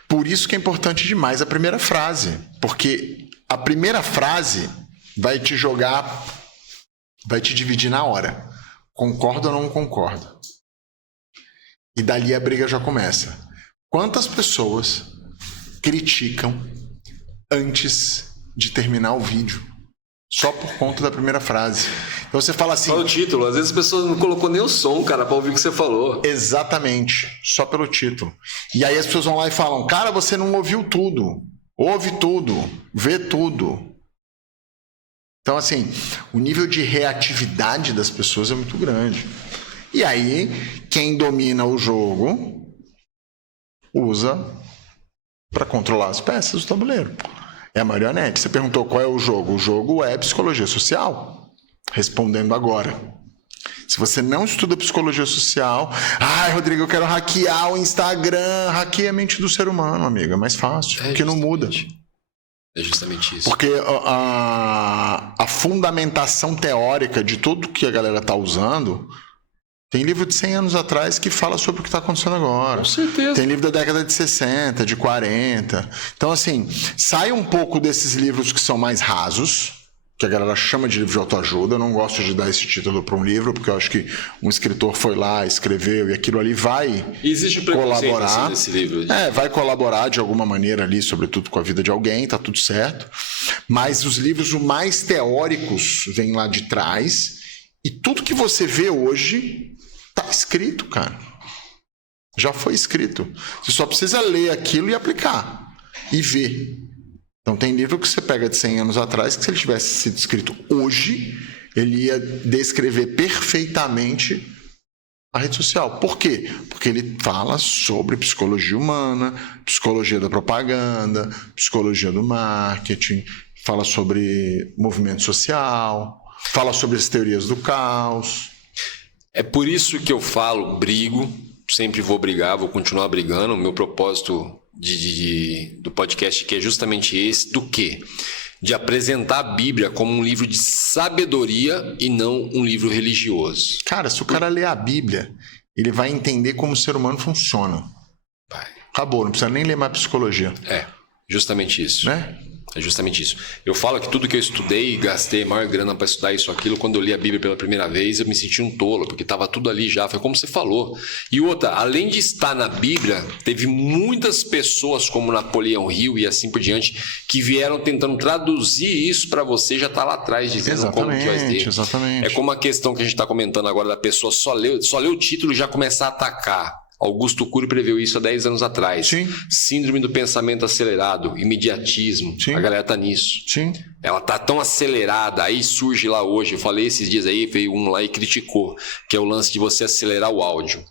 Por isso que é importante demais a primeira frase. Porque a primeira frase vai te jogar... Vai te dividir na hora. Concordo ou não concordo? E dali a briga já começa. Quantas pessoas criticam antes de terminar o vídeo? Só por conta da primeira frase. Então você fala assim... Só o título. Às vezes as pessoas não colocou nem o som, cara, pra ouvir o que você falou. Exatamente. Só pelo título. E aí as pessoas vão lá e falam, cara, você não ouviu tudo. Ouve tudo. Vê tudo. Então, assim, o nível de reatividade das pessoas é muito grande. E aí, quem domina o jogo usa para controlar as peças do tabuleiro. É a marionete. Você perguntou qual é o jogo. O jogo é psicologia social. Respondendo agora. Se você não estuda psicologia social... Ai, Rodrigo, eu quero hackear o Instagram. Hackeia a mente do ser humano, amigo. É mais fácil, porque não muda. É justamente isso. Porque a fundamentação teórica de tudo que a galera está usando... Tem livro de 100 anos atrás que fala sobre o que está acontecendo agora. Com certeza. Tem livro da década de 60, de 40. Então, assim, sai um pouco desses livros que são mais rasos, que a galera chama de livro de autoajuda. Eu não gosto de dar esse título para um livro, porque eu acho que um escritor foi lá, escreveu, e aquilo ali vai colaborar. Nesse livro. Vai colaborar de alguma maneira ali, sobretudo com a vida de alguém, tá tudo certo. Mas os livros mais teóricos vêm lá de trás, e tudo que você vê hoje... Tá escrito, cara. Já foi escrito. Você só precisa ler aquilo e aplicar. E ver. Então tem livro que você pega de 100 anos atrás, que se ele tivesse sido escrito hoje, ele ia descrever perfeitamente a rede social. Por quê? Porque ele fala sobre psicologia humana, psicologia da propaganda, psicologia do marketing, fala sobre movimento social, fala sobre as teorias do caos. É por isso que eu falo, brigo, sempre vou brigar, vou continuar brigando. O meu propósito do podcast que é justamente esse, do quê? De apresentar a Bíblia como um livro de sabedoria e não um livro religioso. Cara, se o cara ler a Bíblia, ele vai entender como o ser humano funciona. Vai. Acabou, não precisa nem ler mais psicologia. É, justamente isso. Né? É justamente isso. Eu falo que tudo que eu estudei, gastei a maior grana para estudar isso, aquilo, quando eu li a Bíblia pela primeira vez, eu me senti um tolo, porque estava tudo ali já, foi como você falou. E outra, além de estar na Bíblia, teve muitas pessoas, como Napoleão Hill e assim por diante, que vieram tentando traduzir isso para você, já tá lá atrás, dizendo como que vai ser. Exatamente. É como a questão que a gente está comentando agora da pessoa só ler o título e já começar a atacar. Augusto Cury preveu isso há 10 anos atrás. Sim. Síndrome do pensamento acelerado, imediatismo. Sim. A galera tá nisso. Sim. Ela tá tão acelerada, aí surge lá hoje, eu falei esses dias aí, veio um lá e criticou, que é o lance de você acelerar o áudio.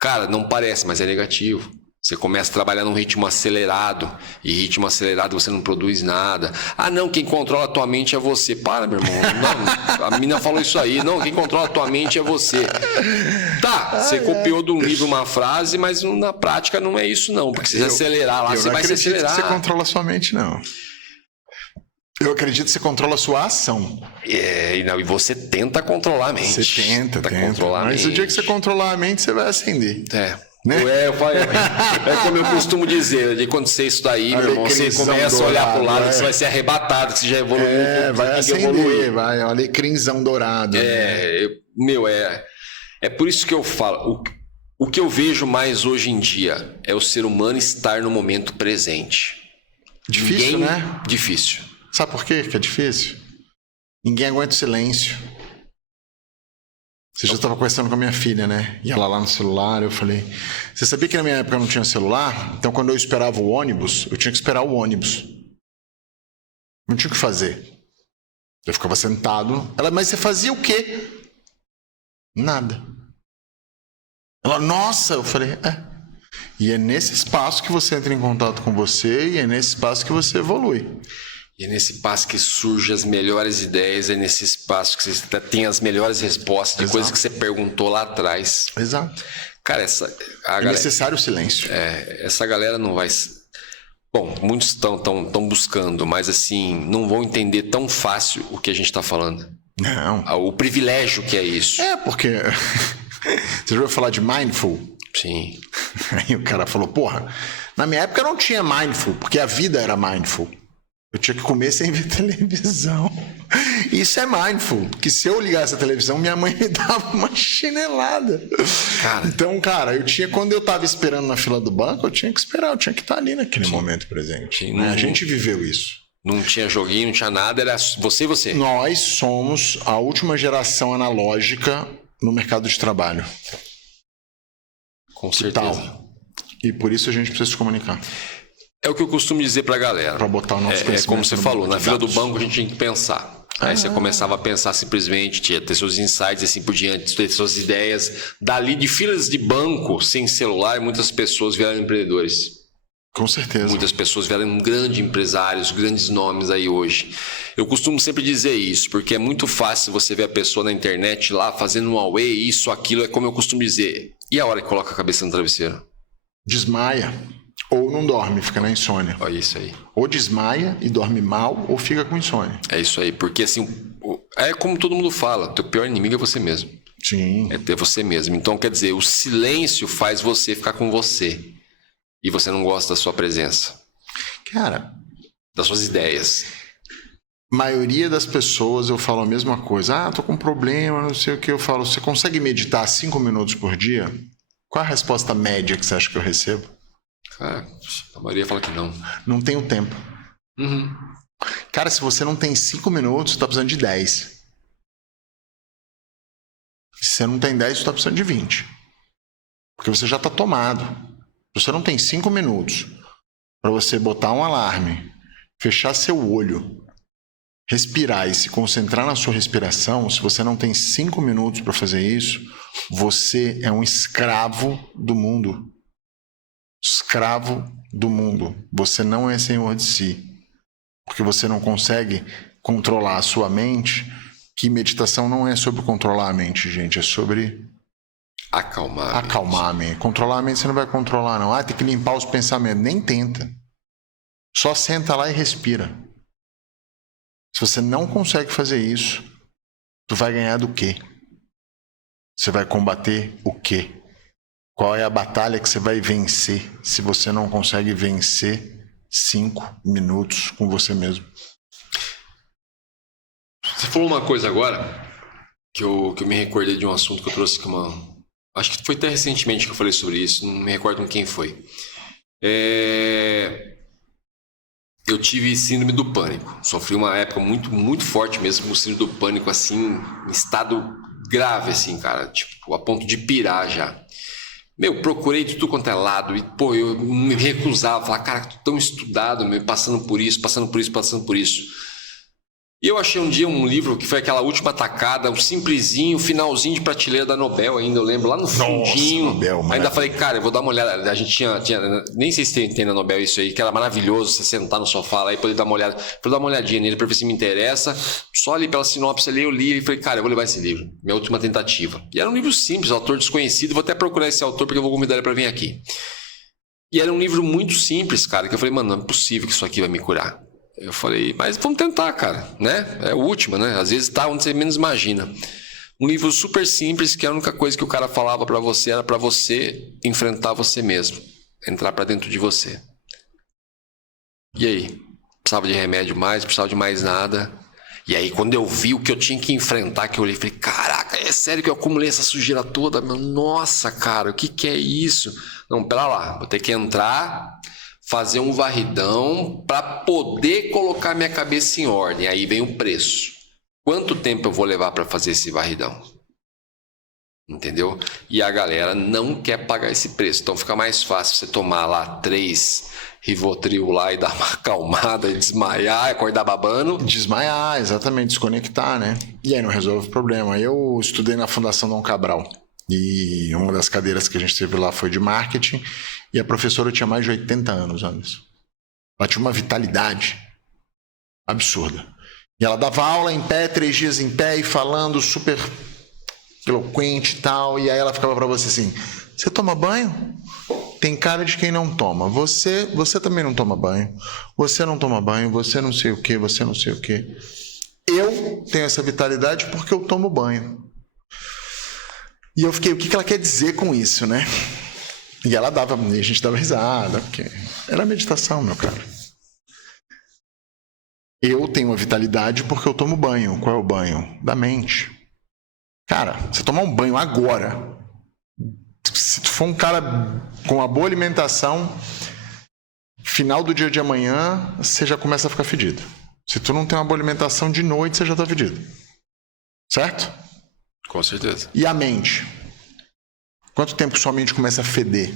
Cara, não parece, mas é negativo. Você começa a trabalhar num ritmo acelerado, e ritmo acelerado você não produz nada. Ah, não, quem controla a tua mente é você. Para, meu irmão. Não, a menina falou isso aí. Não, quem controla a tua mente é você. Tá, você copiou de um livro uma frase, mas na prática não é isso não. Porque se você acelerar lá, você vai se acelerar. Eu não acredito que você controla a sua mente, não. Eu acredito que você controla a sua ação. E você tenta controlar a mente. Você tenta. Controlar mas o dia que você controlar a mente, você vai acender. Né? É como eu costumo dizer, de quando você isso aí, meu irmão, você começa a olhar pro lado, você vai ser arrebatado, que você já evoluiu. Vai acender, vai, um alecrinzão dourado. É por isso que eu falo, o que eu vejo mais hoje em dia é o ser humano estar no momento presente. Difícil, né? Difícil. Sabe por quê que é difícil? Ninguém aguenta o silêncio. Você já estava conversando com a minha filha, né? E ela lá no celular, eu falei... Você sabia que na minha época não tinha celular? Então, quando eu esperava o ônibus, eu tinha que esperar o ônibus. Não tinha o que fazer. Eu ficava sentado. Ela, mas você fazia o quê? Nada. Ela, nossa! Eu falei, E é nesse espaço que você entra em contato com você e é nesse espaço que você evolui. E é nesse espaço que surgem as melhores ideias, é nesse espaço que você tem as melhores respostas de Exato. coisas que você perguntou lá atrás. Exato. Cara, necessário o silêncio. Essa galera não vai... Bom, muitos estão buscando, mas assim, não vão entender tão fácil o que a gente está falando. Não. O privilégio que é isso. Porque... Você já ouviu falar de mindful? Sim. Aí o cara falou, porra, na minha época não tinha mindful, porque a vida era mindful. Eu tinha que comer sem ver televisão. Isso é mindful. Que se eu ligasse a televisão, minha mãe me dava uma chinelada. Cara. Então, cara, quando eu tava esperando na fila do banco, eu tinha que esperar, eu tinha que estar ali naquele momento presente. Sim, A gente viveu isso. Não tinha joguinho, não tinha nada, era você e você. Nós somos a última geração analógica no mercado de trabalho. Com certeza. E por isso a gente precisa se comunicar. É o que eu costumo dizer pra galera. Pra botar o nosso conhecimento. Como você falou, na fila do dados. banco a gente tinha que pensar. Aí você começava a pensar simplesmente, ter seus insights assim por diante, ter suas ideias. Dali de filas de banco, sem celular, muitas pessoas viraram empreendedores. Com certeza. Muitas pessoas viraram grandes empresários, grandes nomes aí hoje. Eu costumo sempre dizer isso, porque é muito fácil você ver a pessoa na internet lá fazendo um away, isso, aquilo, é como eu costumo dizer. E a hora que coloca a cabeça no travesseiro? Desmaia. Ou não dorme, fica na insônia. Olha isso aí. Ou desmaia e dorme mal, ou fica com insônia. É isso aí, porque assim, é como todo mundo fala, teu pior inimigo é você mesmo. Sim. É ter você mesmo. Então, quer dizer, o silêncio faz você ficar com você. E você não gosta da sua presença. Cara... Das suas ideias. Maioria das pessoas eu falo a mesma coisa. Tô com um problema, não sei o que. Eu falo, você consegue meditar 5 minutos por dia? Qual a resposta média que você acha que eu recebo? A maioria fala que não. Não tenho tempo. Uhum. Cara, se você não tem 5 minutos, você tá precisando de 10. Se você não tem 10, você tá precisando de 20. Porque você já tá tomado. Se você não tem 5 minutos para você botar um alarme, fechar seu olho, respirar e se concentrar na sua respiração, se você não tem 5 minutos para fazer isso, Você é um escravo do mundo. Escravo do mundo. Você não é senhor de si. Porque você não consegue controlar a sua mente, que meditação não é sobre controlar a mente, gente. É sobre acalmar a mente. Controlar a mente você não vai controlar, não. Tem que limpar os pensamentos. Nem tenta. Só senta lá e respira. Se você não consegue fazer isso, tu vai ganhar do quê? Você vai combater o quê? Qual é a batalha que você vai vencer se você não consegue vencer 5 minutos com você mesmo? Você falou uma coisa agora que eu me recordei de um assunto que eu trouxe aqui acho que foi até recentemente que eu falei sobre isso, não me recordo com quem foi. Eu tive síndrome do pânico. Sofri uma época muito, muito forte mesmo com síndrome do pânico, assim, em estado grave, assim, cara. Tipo, a ponto de pirar já. Procurei de tudo quanto é lado. E, eu me recusava. Falava, cara, tô tão estudado, passando por isso. E eu achei um dia um livro que foi aquela última tacada, um simplesinho, finalzinho de prateleira da Nobel ainda, eu lembro, lá no fundinho. Nossa, Nobel, ainda falei, cara, eu vou dar uma olhada. A gente tinha nem sei se tem na Nobel isso aí, que era maravilhoso, você sentar no sofá lá e poder dar uma olhada. Pra dar uma olhadinha nele, pra ver se me interessa. Só ali pela sinopse ali, eu li e falei, cara, eu vou levar esse livro. Minha última tentativa. E era um livro simples, autor desconhecido, vou até procurar esse autor porque eu vou convidar ele pra vir aqui. E era um livro muito simples, cara, que eu falei, mano, não é possível que isso aqui vai me curar. Eu falei, mas vamos tentar, cara, né? É a última, né? Às vezes tá onde você menos imagina. Um livro super simples, que a única coisa que o cara falava pra você era pra você enfrentar você mesmo. Entrar pra dentro de você. E aí? Precisava de remédio mais, precisava de mais nada. E aí, quando eu vi o que eu tinha que enfrentar, que eu olhei e falei, caraca, é sério que eu acumulei essa sujeira toda? Nossa, cara, o que é isso? Não, pera lá, vou ter que entrar... fazer um varridão para poder colocar minha cabeça em ordem. Aí vem o preço. Quanto tempo eu vou levar para fazer esse varridão? Entendeu? E a galera não quer pagar esse preço. Então fica mais fácil você tomar lá 3 Rivotril lá e dar uma acalmada, desmaiar, acordar babando. Desmaiar, exatamente, desconectar, né? E aí não resolve o problema. Eu estudei na Fundação Dom Cabral. E uma das cadeiras que a gente teve lá foi de marketing. E a professora tinha mais de 80 anos, Anderson. Ela tinha uma vitalidade absurda. E ela dava aula em pé, 3 dias em pé, e falando super eloquente e tal. E aí ela ficava pra você assim, você toma banho? Tem cara de quem não toma. Você também não toma banho. Você não toma banho, você não sei o quê, você não sei o quê. Eu tenho essa vitalidade porque eu tomo banho. E eu fiquei, o que ela quer dizer com isso, né? E ela dava, a gente dava risada, porque era meditação, meu cara. Eu tenho uma vitalidade porque eu tomo banho. Qual é o banho? Da mente. Cara, você tomar um banho agora, se tu for um cara com uma boa alimentação, final do dia de amanhã, você já começa a ficar fedido. Se tu não tem uma boa alimentação, de noite você já tá fedido. Certo? Com certeza. E a mente? Quanto tempo sua mente começa a feder?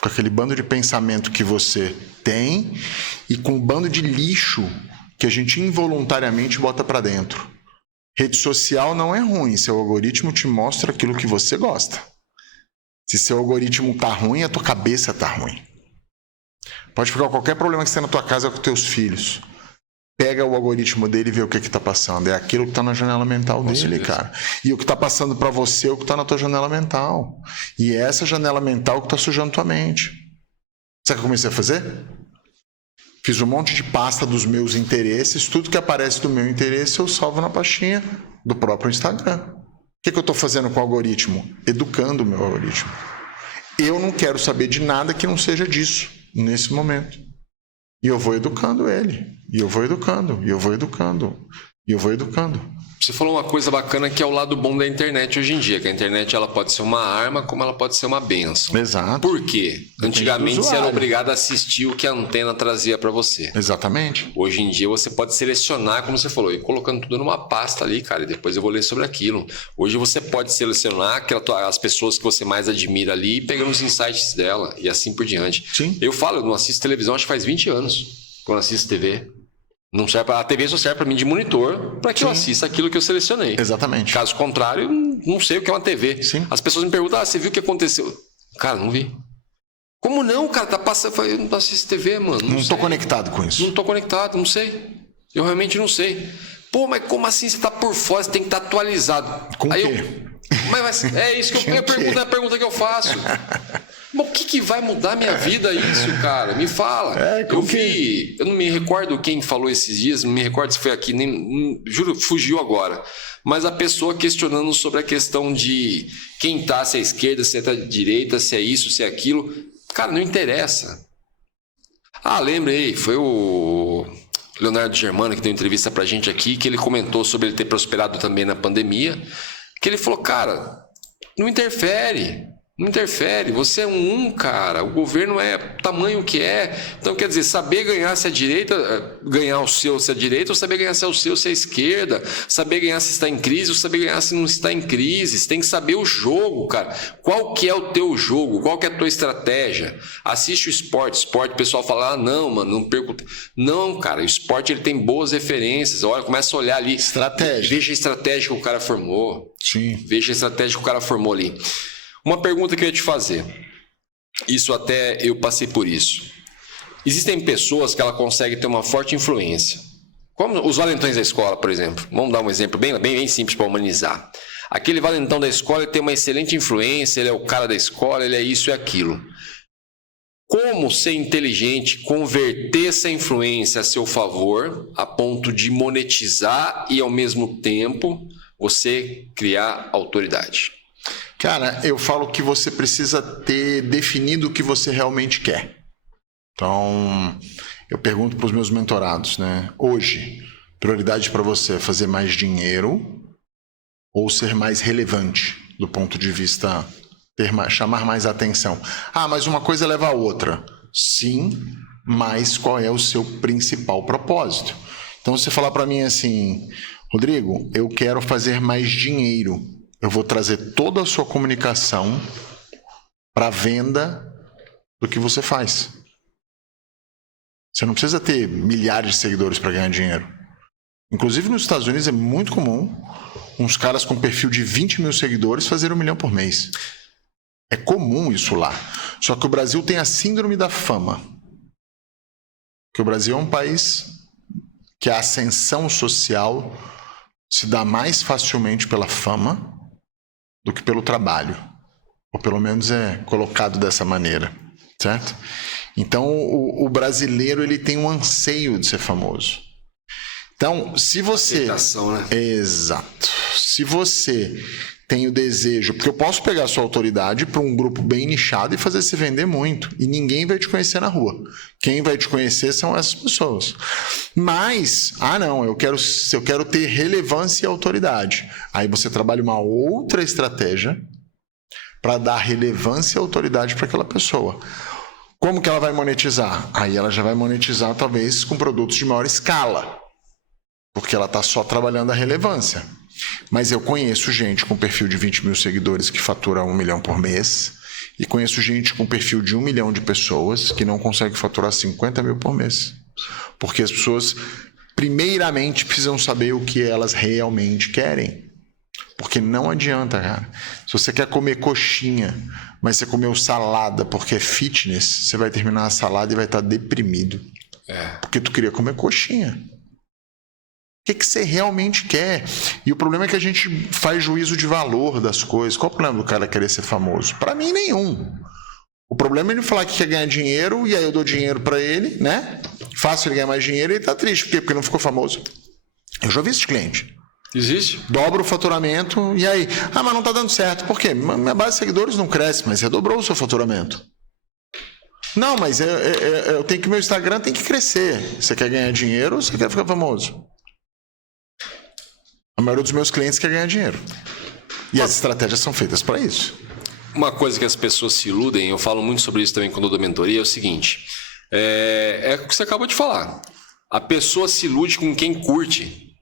Com aquele bando de pensamento que você tem e com um bando de lixo que a gente involuntariamente bota pra dentro. Rede social não é ruim, seu algoritmo te mostra aquilo que você gosta. Se seu algoritmo tá ruim, a tua cabeça tá ruim. Pode pegar qualquer problema que você tem na tua casa com teus filhos. Pega o algoritmo dele e vê o que tá passando. É aquilo que tá na janela mental dele, cara. E o que tá passando pra você é o que tá na tua janela mental. E é essa janela mental que tá sujando tua mente. Sabe o que eu comecei a fazer? Fiz um monte de pasta dos meus interesses. Tudo que aparece do meu interesse eu salvo na pastinha do próprio Instagram. O que eu tô fazendo com o algoritmo? Educando o meu algoritmo. Eu não quero saber de nada que não seja disso, nesse momento. E eu vou educando ele. E eu vou educando. E eu vou educando. E eu vou educando. Você falou uma coisa bacana que é o lado bom da internet hoje em dia. Que a internet ela pode ser uma arma como ela pode ser uma bênção. Exato. Por quê? Antigamente você era obrigado a assistir o que a antena trazia para você. Exatamente. Hoje em dia você pode selecionar, como você falou, e colocando tudo numa pasta ali, cara. E depois eu vou ler sobre aquilo. Hoje você pode selecionar as pessoas que você mais admira ali e pegando os insights dela. E assim por diante. Sim. Eu não assisto televisão acho que faz 20 anos. Quando assisto TV. Não serve a TV só serve para mim de monitor para que eu assista aquilo que eu selecionei. Exatamente. Caso contrário, não sei o que é uma TV. Sim. As pessoas me perguntam, você viu o que aconteceu? Cara, não vi. Como não, cara? Tá passando. Eu não assisto TV, mano. Não tô conectado com isso. Não tô conectado, não sei. Eu realmente não sei. Pô, mas como assim você tá por fora? Você tem que estar atualizado. Com o quê? Mas é isso que eu pergunto, é a pergunta que eu faço. Mas o que vai mudar minha vida isso, cara? Me fala. Eu vi, eu não me recordo quem falou esses dias, não me recordo se foi aqui, juro, fugiu agora. Mas a pessoa questionando sobre a questão de quem tá, se é esquerda, se é a direita, se é isso, se é aquilo. Cara, não interessa. Lembrei, foi o Leonardo Germano que deu entrevista pra gente aqui, que ele comentou sobre ele ter prosperado também na pandemia, que ele falou, cara, não interfere, você é cara, o governo é tamanho que é, então quer dizer, saber ganhar se a direita, ganhar o seu se a direita, ou saber ganhar se é o seu se é a esquerda, saber ganhar se está em crise, ou saber ganhar se não está em crise, você tem que saber o jogo, cara, qual que é o teu jogo, qual que é a tua estratégia, assiste o esporte, o pessoal fala, não, mano, não perco, não, cara, o esporte ele tem boas referências, olha, começa a olhar ali, veja a estratégia que o cara formou, veja a estratégia que o cara formou ali. Uma pergunta que eu ia te fazer, isso até eu passei por isso. Existem pessoas que ela consegue ter uma forte influência, como os valentões da escola, por exemplo. Vamos dar um exemplo bem simples para humanizar. Aquele valentão da escola ele tem uma excelente influência, ele é o cara da escola, ele é isso e aquilo. Como ser inteligente, converter essa influência a seu favor, a ponto de monetizar e, ao mesmo tempo, você criar autoridade? Cara, eu falo que você precisa ter definido o que você realmente quer. Então, eu pergunto para os meus mentorados, né? Hoje, prioridade para você é fazer mais dinheiro ou ser mais relevante do ponto de vista chamar mais atenção? Mas uma coisa leva a outra. Sim, mas qual é o seu principal propósito? Então, você falar para mim assim, Rodrigo, eu quero fazer mais dinheiro. Eu vou trazer toda a sua comunicação para a venda do que você faz. Você não precisa ter milhares de seguidores para ganhar dinheiro. Inclusive nos Estados Unidos é muito comum uns caras com perfil de 20 mil seguidores fazerem 1 milhão por mês. É comum isso lá. Só que o Brasil tem a síndrome da fama. Porque o Brasil é um país que a ascensão social se dá mais facilmente pela fama do que pelo trabalho, ou pelo menos é colocado dessa maneira, certo? Então o brasileiro ele tem um anseio de ser famoso. Então, se você... Aceitação, né? Exato. Se você tem o desejo... Porque eu posso pegar a sua autoridade para um grupo bem nichado e fazer você vender muito. E ninguém vai te conhecer na rua. Quem vai te conhecer são essas pessoas. Mas, não, eu quero ter relevância e autoridade. Aí você trabalha uma outra estratégia para dar relevância e autoridade para aquela pessoa. Como que ela vai monetizar? Aí ela já vai monetizar talvez com produtos de maior escala. Porque ela está só trabalhando a relevância. Mas eu conheço gente com perfil de 20 mil seguidores que fatura 1 milhão por mês. E conheço gente com perfil de 1 milhão de pessoas que não consegue faturar 50 mil por mês. Porque as pessoas, primeiramente, precisam saber o que elas realmente querem. Porque não adianta, cara. Se você quer comer coxinha, mas você comeu salada porque é fitness, você vai terminar a salada e vai estar deprimido. Porque tu queria comer coxinha. O que você realmente quer? E o problema é que a gente faz juízo de valor das coisas. Qual o problema do cara querer ser famoso? Para mim, nenhum. O problema é ele falar que quer ganhar dinheiro e aí eu dou dinheiro para ele, né? Faço ele ganhar mais dinheiro e ele tá triste. Por quê? Porque não ficou famoso. Eu já vi esse cliente. Existe? Dobra o faturamento e aí... mas não tá dando certo. Por quê? Minha base de seguidores não cresce, mas você dobrou o seu faturamento. Não, mas eu tenho que... Meu Instagram tem que crescer. Você quer ganhar dinheiro ou você quer ficar famoso? A maioria dos meus clientes quer ganhar dinheiro. E as estratégias são feitas para isso. Uma coisa que as pessoas se iludem, eu falo muito sobre isso também quando eu dou mentoria, é o seguinte. É o que você acabou de falar. A pessoa se ilude com quem curte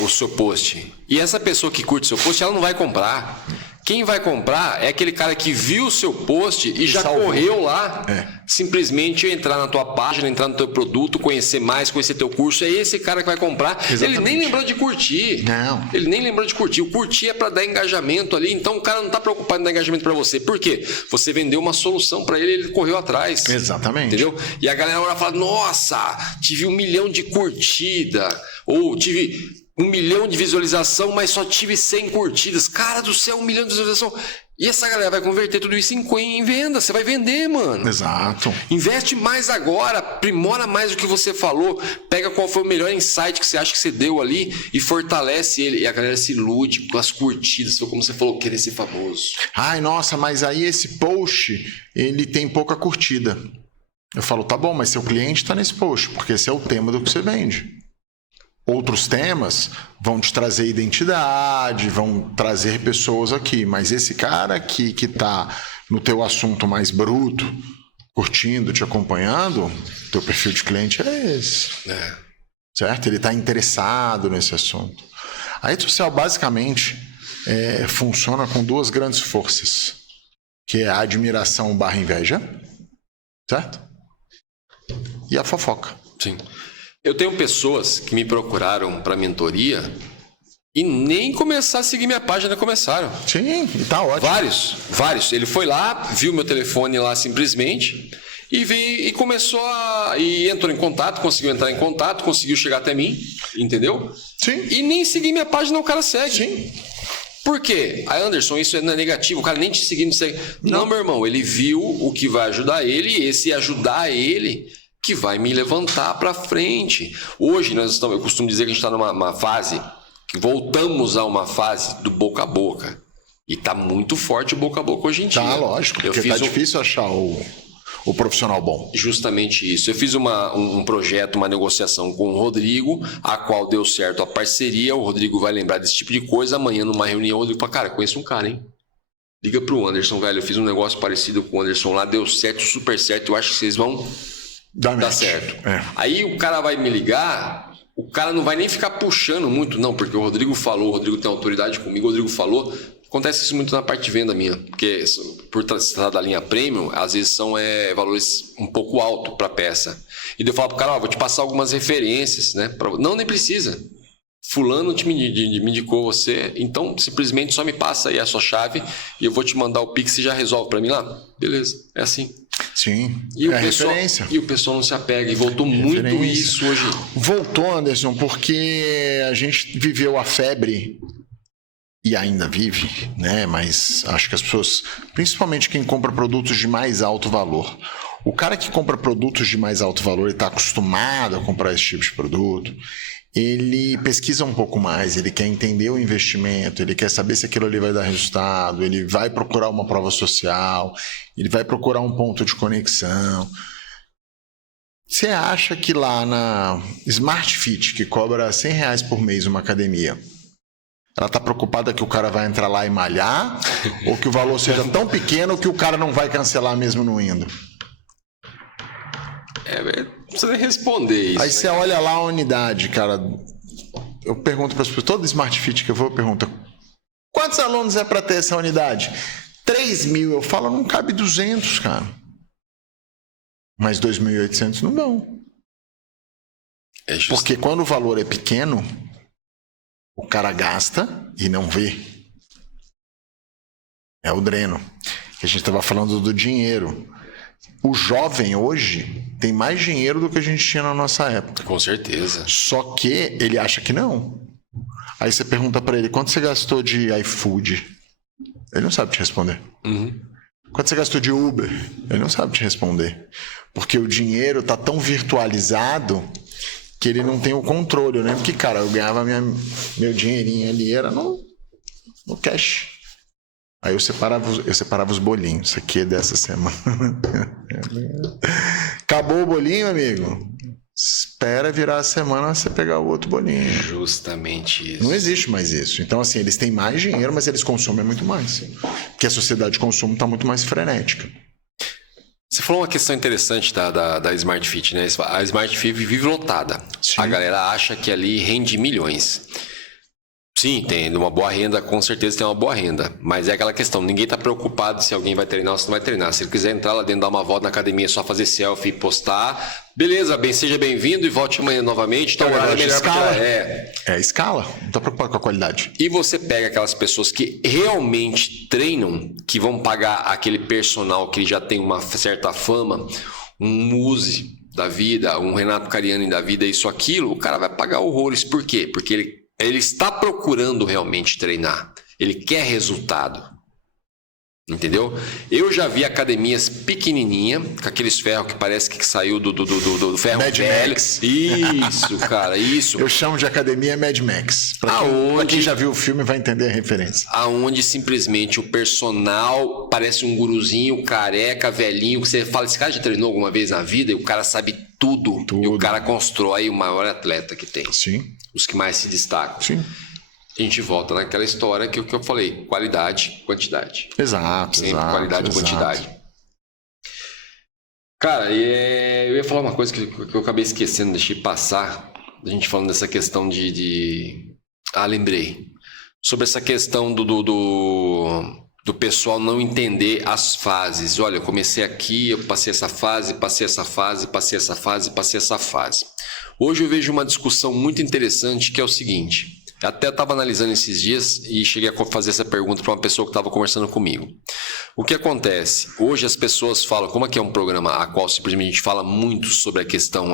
o seu post. E essa pessoa que curte o seu post, ela não vai comprar. Quem vai comprar é aquele cara que viu o seu post e já salvou. correu lá, simplesmente entrar na tua página, entrar no teu produto, conhecer mais, conhecer teu curso. É esse cara que vai comprar. Exatamente. Ele nem lembrou de curtir. Não. Ele nem lembrou de curtir. O curtir é para dar engajamento ali. Então o cara não está preocupado em dar engajamento para você. Por quê? Você vendeu uma solução para ele, ele correu atrás. Exatamente. Entendeu? E a galera agora fala: nossa, tive 1 milhão de curtida, ou tive 1 milhão de visualização, mas só tive 100 curtidas. Cara do céu, 1 milhão de visualização. E essa galera vai converter tudo isso em venda. Você vai vender, mano. Exato. Investe mais agora, aprimora mais o que você falou, pega qual foi o melhor insight que você acha que você deu ali e fortalece ele. E a galera se ilude com as curtidas, foi como você falou, querer ser famoso. Ai, nossa, mas aí esse post, ele tem pouca curtida. Eu falo, tá bom, mas seu cliente está nesse post, porque esse é o tema do que você vende. Outros temas vão te trazer identidade, vão trazer pessoas aqui, mas esse cara aqui que está no teu assunto mais bruto, curtindo, te acompanhando, teu perfil de cliente é esse. Certo? Ele está interessado nesse assunto. A rede social basicamente funciona com 2 grandes forças, que é a admiração / inveja, certo? E a fofoca. Sim. Eu tenho pessoas que me procuraram para mentoria e nem começar a seguir minha página começaram. Sim, e tá ótimo. Vários. Ele foi lá, viu meu telefone lá simplesmente e começou e entrou em contato, conseguiu entrar em contato, conseguiu chegar até mim, entendeu? Sim. E nem seguir minha página o cara segue. Sim. Por quê? Aí, Anderson, isso não é negativo, o cara nem te seguindo segue. Não, meu irmão, ele viu o que vai ajudar ele e esse ajudar ele que vai me levantar para frente. Hoje eu costumo dizer que a gente está numa fase, que voltamos a uma fase do boca a boca. E está muito forte o boca a boca hoje em dia. Tá, lógico, porque tá difícil achar o profissional bom. Justamente isso. Eu fiz um projeto, uma negociação com o Rodrigo, a qual deu certo a parceria. O Rodrigo vai lembrar desse tipo de coisa. Amanhã, numa reunião, o Rodrigo fala, cara, conheço um cara, hein? Liga pro Anderson, velho. Eu fiz um negócio parecido com o Anderson lá, deu certo, super certo. Eu acho que vocês vão dar certo. Aí o cara vai me ligar, o cara não vai nem ficar puxando muito, não, porque o Rodrigo falou, o Rodrigo tem autoridade comigo, o Rodrigo falou. Acontece isso muito na parte de venda minha, porque por tratar da linha premium, às vezes são valores um pouco altos para peça. E daí eu falo pro cara, vou te passar algumas referências, né? Não, nem precisa. Fulano me indicou você, então simplesmente só me passa aí a sua chave e eu vou te mandar o Pix e já resolve para mim lá. Beleza, é assim. Sim, e referência. E o pessoal não se apega, e voltou muito isso hoje. Voltou, Anderson, porque a gente viveu a febre, e ainda vive, né? Mas acho que as pessoas, principalmente quem compra produtos de mais alto valor, o cara que compra produtos de mais alto valor e está acostumado a comprar esse tipo de produto, ele pesquisa um pouco mais, ele quer entender o investimento, ele quer saber se aquilo ali vai dar resultado, ele vai procurar uma prova social, ele vai procurar um ponto de conexão. Você acha que lá na Smart Fit, que cobra R$100 por mês uma academia, ela está preocupada que o cara vai entrar lá e malhar, ou que o valor seja tão pequeno que o cara não vai cancelar mesmo não indo? Não precisa nem responder isso. Aí você olha lá a unidade, cara. Eu pergunto para as pessoas, todo Smart Fit que eu vou, eu pergunto, quantos alunos é para ter essa unidade? 3.000. Eu falo, não cabe 200, cara. Mas 2.800 não dão. Porque quando o valor é pequeno, o cara gasta e não vê. É o dreno. A gente estava falando do dinheiro. O jovem hoje tem mais dinheiro do que a gente tinha na nossa época. Com certeza. Só que ele acha que não. Aí você pergunta para ele, quanto você gastou de iFood? Ele não sabe te responder. Quanto você gastou de Uber? Ele não sabe te responder. Porque o dinheiro tá tão virtualizado que ele não tem o controle. Eu lembro que, cara, eu ganhava meu dinheirinho ali, era no cash. Aí eu separava os bolinhos. Isso aqui é dessa semana. Acabou o bolinho, amigo? Espera virar a semana você pegar o outro bolinho. Justamente isso. Não existe mais isso. Então, assim, eles têm mais dinheiro, mas eles consomem muito mais. Porque a sociedade de consumo está muito mais frenética. Você falou uma questão interessante da Smart Fit, né? A Smart Fit vive lotada. Sim. A galera acha que ali rende milhões. Sim, tem uma boa renda, com certeza tem uma boa renda. Mas é aquela questão, ninguém tá preocupado se alguém vai treinar ou se não vai treinar. Se ele quiser entrar lá dentro, dar uma volta na academia, só fazer selfie e postar, beleza, seja bem-vindo e volte amanhã novamente. Então, escala, não tá preocupado com a qualidade. E você pega aquelas pessoas que realmente treinam, que vão pagar aquele personal que já tem uma certa fama, um Muzi da vida, um Renato Cariani da vida, isso, aquilo, o cara vai pagar horrores. Por quê? Porque ele está procurando realmente treinar. Ele quer resultado. Entendeu? Eu já vi academias pequenininha, com aqueles ferros que parece que saiu do ferro Mad velho. Max. Isso, cara, isso. Eu chamo de academia Mad Max. Pra quem já viu o filme vai entender a referência. Aonde simplesmente o personal parece um guruzinho, careca, velhinho, que você fala, esse cara já treinou alguma vez na vida? E o cara sabe tudo. E o cara constrói o maior atleta que tem. Sim. Os que mais se destacam. Sim. A gente volta naquela história que eu falei, qualidade, quantidade. Exato, sempre qualidade e quantidade. Cara, eu ia falar uma coisa que eu acabei esquecendo, deixei passar, a gente falando dessa questão lembrei. Sobre essa questão do pessoal não entender as fases. Olha, eu comecei aqui, eu passei essa fase, passei essa fase, passei essa fase, passei essa fase. Hoje eu vejo uma discussão muito interessante que é o seguinte... Até estava analisando esses dias e cheguei a fazer essa pergunta para uma pessoa que estava conversando comigo. O que acontece? Hoje as pessoas falam, como aqui é um programa a qual simplesmente a gente fala muito sobre a questão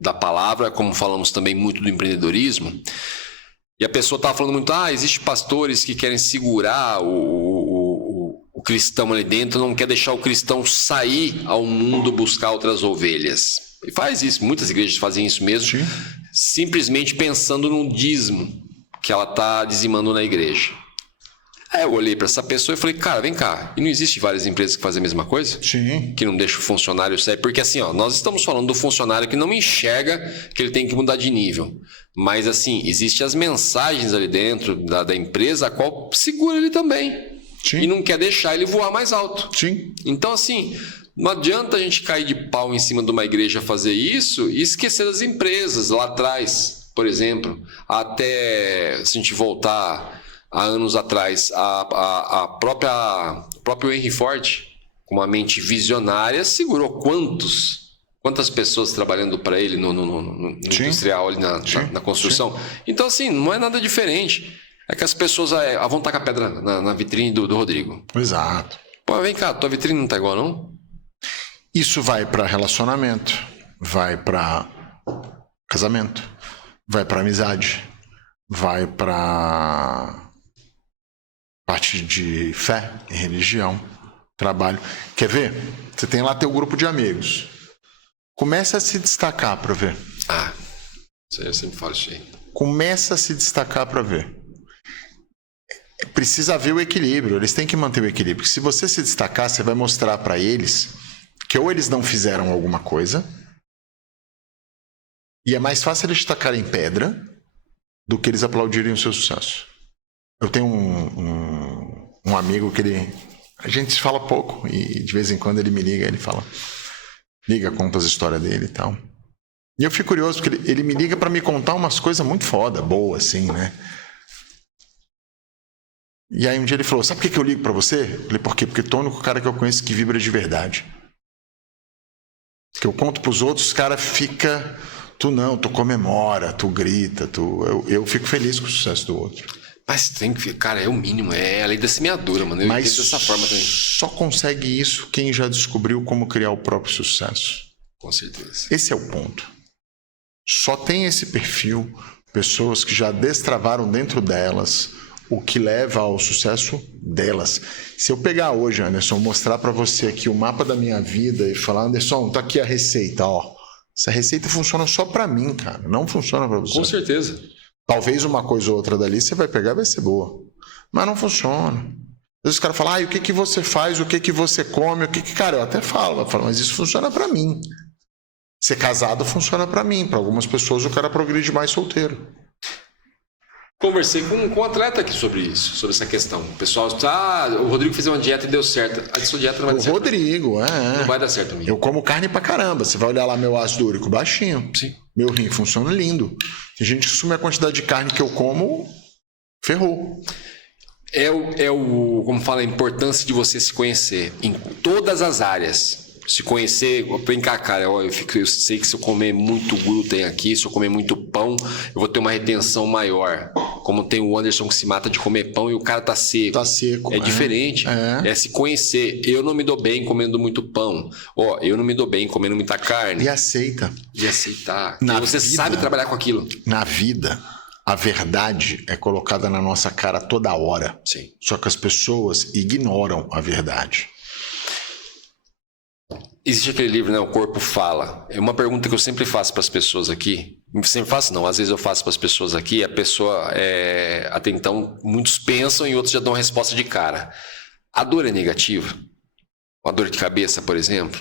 da palavra, como falamos também muito do empreendedorismo, e a pessoa estava falando muito, existem pastores que querem segurar o cristão ali dentro, não quer deixar o cristão sair ao mundo buscar outras ovelhas. E faz isso, muitas igrejas fazem isso mesmo. Sim. Simplesmente pensando no dízimo que ela está dizimando na igreja. Aí eu olhei para essa pessoa e falei, cara, vem cá, e não existe várias empresas que fazem a mesma coisa? Sim. Que não deixam o funcionário sair? Porque assim, nós estamos falando do funcionário que não enxerga que ele tem que mudar de nível. Mas assim, existem as mensagens ali dentro da empresa, a qual segura ele também. Sim. E não quer deixar ele voar mais alto. Sim. Então assim... Não adianta a gente cair de pau em cima de uma igreja fazer isso e esquecer das empresas lá atrás, por exemplo. Até, se a gente voltar há anos atrás, o próprio Henry Ford, com uma mente visionária, segurou quantas pessoas trabalhando para ele no industrial, ali na construção. Sim. Então, assim, não é nada diferente. É que as pessoas vão tacar pedra na vitrine do Rodrigo. Exato. Pô, vem cá, tua vitrine não tá igual, não? Isso vai para relacionamento, vai para casamento, vai para amizade, vai para parte de fé e religião, trabalho. Quer ver? Você tem lá teu grupo de amigos. Começa a se destacar para ver. Isso aí eu sempre falo isso aí. Começa a se destacar para ver. Precisa haver o equilíbrio, eles têm que manter o equilíbrio. Se você se destacar, você vai mostrar para eles que ou eles não fizeram alguma coisa, e é mais fácil eles tacarem pedra do que eles aplaudirem o seu sucesso. Eu tenho um amigo que a gente se fala pouco, e de vez em quando ele me liga, conta as histórias dele e tal. E eu fico curioso, porque ele me liga para me contar umas coisas muito foda, boas, assim, né? E aí um dia ele falou, sabe por que eu ligo para você? Eu falei, por quê? Porque tu é o único cara que eu conheço que vibra de verdade. Que eu conto pros outros, os caras ficam... Tu comemora, tu grita, eu fico feliz com o sucesso do outro. Mas tem que... Cara, é o mínimo, é a lei da semeadura, mano. Eu entendo dessa forma também. Só consegue isso quem já descobriu como criar o próprio sucesso. Com certeza. Esse é o ponto. Só tem esse perfil, pessoas que já destravaram dentro delas o que leva ao sucesso delas. Se eu pegar hoje, Anderson, mostrar para você aqui o mapa da minha vida e falar, Anderson, tá aqui a receita, ó. Essa receita funciona só para mim, cara. Não funciona para você. Com certeza. Talvez uma coisa ou outra dali você vai pegar e vai ser boa. Mas não funciona. Às vezes os caras falam, o que você faz, o que você come, Cara, eu até falo, mas isso funciona para mim. Ser casado funciona para mim. Para algumas pessoas o cara progride mais solteiro. Conversei com um atleta aqui sobre isso, sobre essa questão. O pessoal o Rodrigo fez uma dieta e deu certo. A sua dieta não vai dar certo. O Rodrigo, Não vai dar certo a mim. Eu como carne pra caramba. Você vai olhar lá meu ácido úrico baixinho. Sim. Meu rim funciona lindo. Tem gente que assume a quantidade de carne que eu como ferrou. Como fala, a importância de você se conhecer em todas as áreas. Se conhecer, vem cá, cara, eu sei que se eu comer muito glúten aqui, se eu comer muito pão, eu vou ter uma retenção maior. Como tem o Anderson que se mata de comer pão e o cara tá seco. Tá seco. É diferente. É se conhecer. Eu não me dou bem comendo muito pão. Eu não me dou bem comendo muita carne. E aceita. E aceitar. Na e você vida, sabe trabalhar com aquilo. Na vida, a verdade é colocada na nossa cara toda hora. Sim. Só que as pessoas ignoram a verdade. Existe aquele livro, né? O Corpo Fala. É uma pergunta que eu sempre faço para as pessoas aqui. Sempre faço, não. Às vezes eu faço para as pessoas aqui. A pessoa, até então, muitos pensam e outros já dão resposta de cara. A dor é negativa? A dor de cabeça, por exemplo?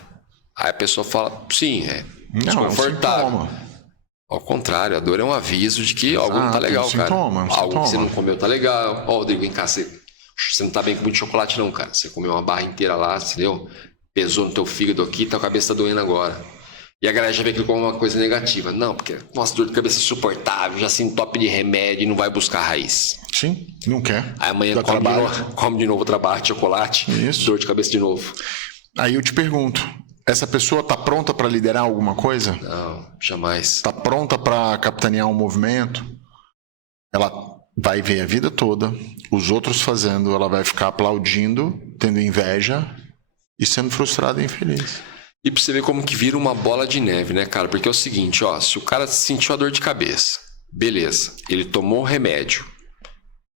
Aí a pessoa fala, sim, é desconfortável. Ao contrário, a dor é um aviso de que algo não tá legal, cara. Algo que você não comeu tá legal. Rodrigo, vem cá, você não tá bem com muito chocolate não, cara. Você comeu uma barra inteira lá, entendeu? Pesou no teu fígado aqui, tua cabeça tá doendo agora. E a galera já vê aquilo como uma coisa negativa. Não, porque, nossa, dor de cabeça insuportável, já se entope de remédio e não vai buscar raiz. Sim, não quer. Aí amanhã come de novo trabalho, chocolate, isso. Dor de cabeça de novo. Aí eu te pergunto, essa pessoa tá pronta para liderar alguma coisa? Não, jamais. Tá pronta para capitanear um movimento? Ela vai ver a vida toda, os outros fazendo, ela vai ficar aplaudindo, tendo inveja e sendo frustrada e infeliz. E pra você ver como que vira uma bola de neve, né, cara? Porque é o seguinte, se o cara sentiu a dor de cabeça, beleza, ele tomou o remédio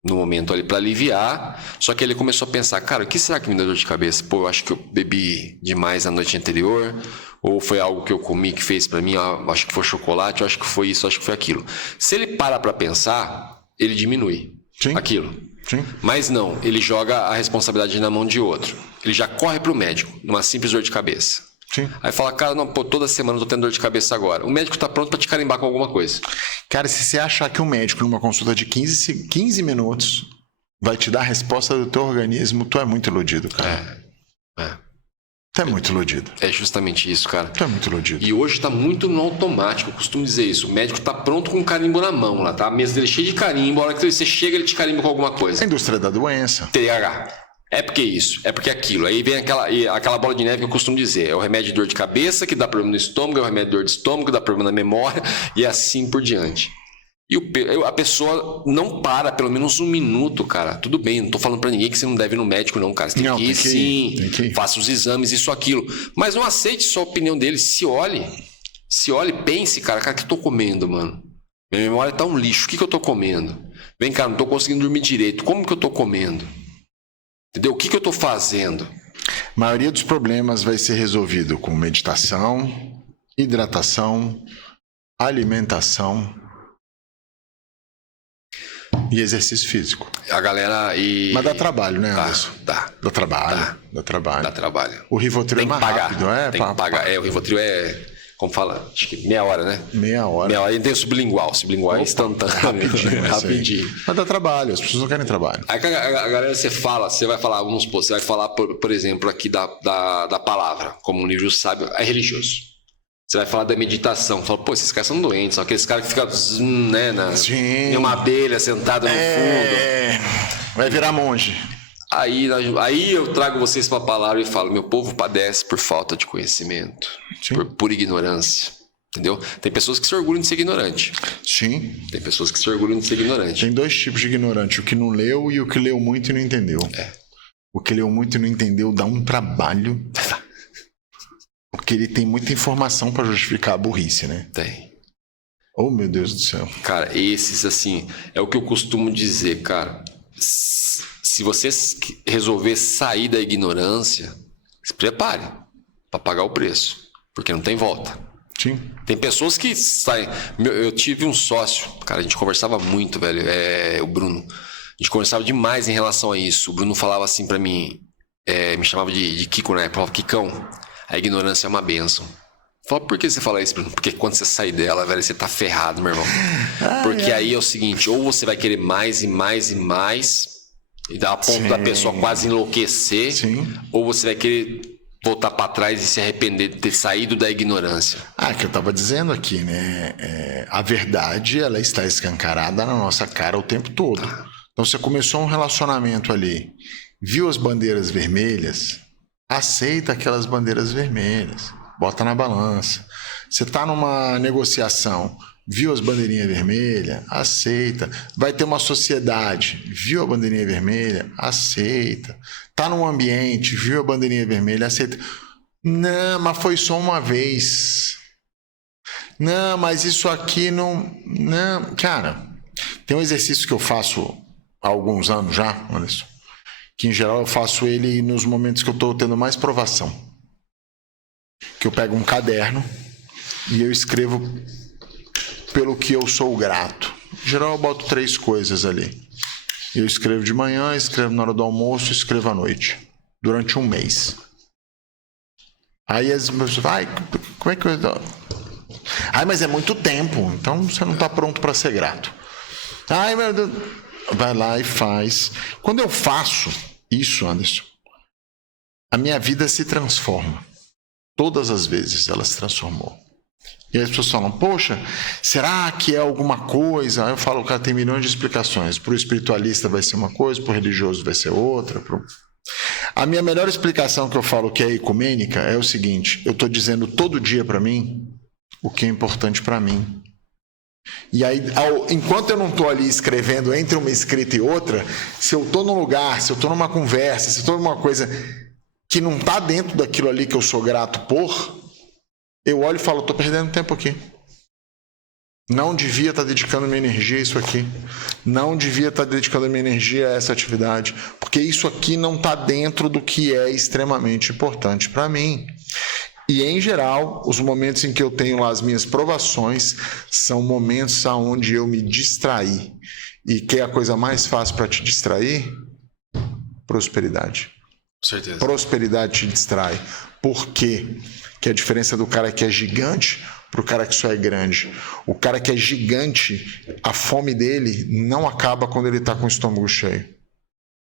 no momento ali pra aliviar, só que ele começou a pensar, cara, o que será que me dá dor de cabeça? Pô, eu acho que eu bebi demais na noite anterior, ou foi algo que eu comi que fez pra mim, acho que foi chocolate, acho que foi isso, acho que foi aquilo. Se ele para pra pensar, ele diminui aquilo. Sim. Mas não, ele joga a responsabilidade na mão de outro. Ele já corre pro médico, numa simples dor de cabeça. Sim. Aí fala, cara, não, pô, toda semana eu tô tendo dor de cabeça agora. O médico tá pronto pra te carimbar com alguma coisa. Cara, se você achar que um médico numa consulta de 15 minutos vai te dar a resposta do teu organismo, tu é muito iludido, cara. Tu é muito iludido. É justamente isso, cara. Tu é muito iludido. E hoje tá muito no automático, eu costumo dizer isso. O médico tá pronto com um carimbo na mão lá, tá? A mesa dele cheia de carimbo, a hora que você chega ele te carimba com alguma coisa. A indústria da doença. TH. É porque isso, é porque aquilo. Aí vem aquela bola de neve que eu costumo dizer. É o remédio de dor de cabeça que dá problema no estômago, é o remédio de dor de estômago que dá problema na memória e assim por diante. E a pessoa não para pelo menos um minuto, cara. Tudo bem, não tô falando pra ninguém que você não deve ir no médico não, cara. Você tem que ir, sim, faça os exames, isso, aquilo. Mas não aceite só a opinião dele, se olhe, pense, cara, o que eu tô comendo, mano? Minha memória tá um lixo, o que eu tô comendo? Vem cá, não tô conseguindo dormir direito, como que eu tô comendo? Entendeu? O que eu tô fazendo? A maioria dos problemas vai ser resolvido com meditação, hidratação, alimentação e exercício físico. A galera Mas dá trabalho, né, Anderson? Dá trabalho. Dá trabalho. O Rivotril tem é mais rápido, Tem que pagar. O Rivotril como fala? Acho que meia hora, né? Meia hora. E tem o sublingual. Sublingual é instantâneo. Rapidinho. Mas dá trabalho, as pessoas não querem trabalho. Aí a galera, você vai falar, vamos supor, você vai falar, por exemplo, aqui da palavra, como um livro sábio, é religioso. Você vai falar da meditação, fala, pô, esses caras são doentes, são aqueles caras que ficam, em uma abelha sentada no fundo. Vai virar monge. Aí eu trago vocês para a palavra e falo, meu povo padece por falta de conhecimento, por ignorância, entendeu? Tem pessoas que se orgulham de ser ignorante. Sim. Tem pessoas que se orgulham de ser ignorante. Tem dois tipos de ignorante, o que não leu e o que leu muito e não entendeu. O que leu muito e não entendeu dá um trabalho, porque ele tem muita informação para justificar a burrice, né? Tem. Oh, meu Deus do céu. Cara, esses, assim, é o que eu costumo dizer, cara. Se você resolver sair da ignorância, se prepare para pagar o preço, porque não tem volta. Sim. Tem pessoas que saem. Eu tive um sócio, cara, a gente conversava muito, velho, o Bruno. A gente conversava demais em relação a isso. O Bruno falava assim para mim, me chamava de Kiko, né? Falava, Kikão, a ignorância é uma bênção. Fala, por que você fala isso, Bruno? Porque quando você sair dela, velho, você tá ferrado, meu irmão. Porque aí é o seguinte, ou você vai querer mais e mais e mais, e dá a ponto da pessoa quase enlouquecer, ou você vai querer voltar para trás e se arrepender de ter saído da ignorância. Que eu tava dizendo aqui, né? A verdade, ela está escancarada na nossa cara o tempo todo. Então, Então você começou um relacionamento ali, viu as bandeiras vermelhas, aceita aquelas bandeiras vermelhas, bota na balança. Você está numa negociação, viu as bandeirinhas vermelhas, aceita. Vai ter uma sociedade, viu a bandeirinha vermelha, aceita. Está num ambiente, viu a bandeirinha vermelha, aceita. Não, mas foi só uma vez. Não, mas isso aqui não... Não, cara, tem um exercício que eu faço há alguns anos já, Anderson, que em geral eu faço ele nos momentos que eu estou tendo mais provação. Que eu pego um caderno e eu escrevo pelo que eu sou grato. Em geral eu boto 3 coisas ali. Eu escrevo de manhã, escrevo na hora do almoço, escrevo à noite. Durante um mês. Aí as pessoas falam, como é que eu... mas é muito tempo, então você não está pronto para ser grato. Meu Deus... Vai lá e faz. Quando eu faço isso, Anderson, a minha vida se transforma. Todas as vezes ela se transformou. E aí as pessoas falam, poxa, será que é alguma coisa? Aí eu falo, cara, tem milhões de explicações. Para o espiritualista vai ser uma coisa, para o religioso vai ser outra. A minha melhor explicação que eu falo que é ecumênica é o seguinte, eu estou dizendo todo dia para mim o que é importante para mim. E aí, enquanto eu não estou ali escrevendo entre uma escrita e outra, se eu estou num lugar, se eu estou numa conversa, se eu estou numa coisa que não está dentro daquilo ali que eu sou grato por, eu olho e falo, estou perdendo tempo aqui. Não devia estar dedicando minha energia a isso aqui. Não devia estar dedicando minha energia a essa atividade, porque isso aqui não está dentro do que é extremamente importante para mim. E, em geral, os momentos em que eu tenho lá as minhas provações são momentos onde eu me distraí. E que é a coisa mais fácil para te distrair? Prosperidade. Com certeza. Prosperidade te distrai. Por quê? Que a diferença do cara que é gigante para o cara que só é grande. O cara que é gigante, a fome dele não acaba quando ele está com o estômago cheio.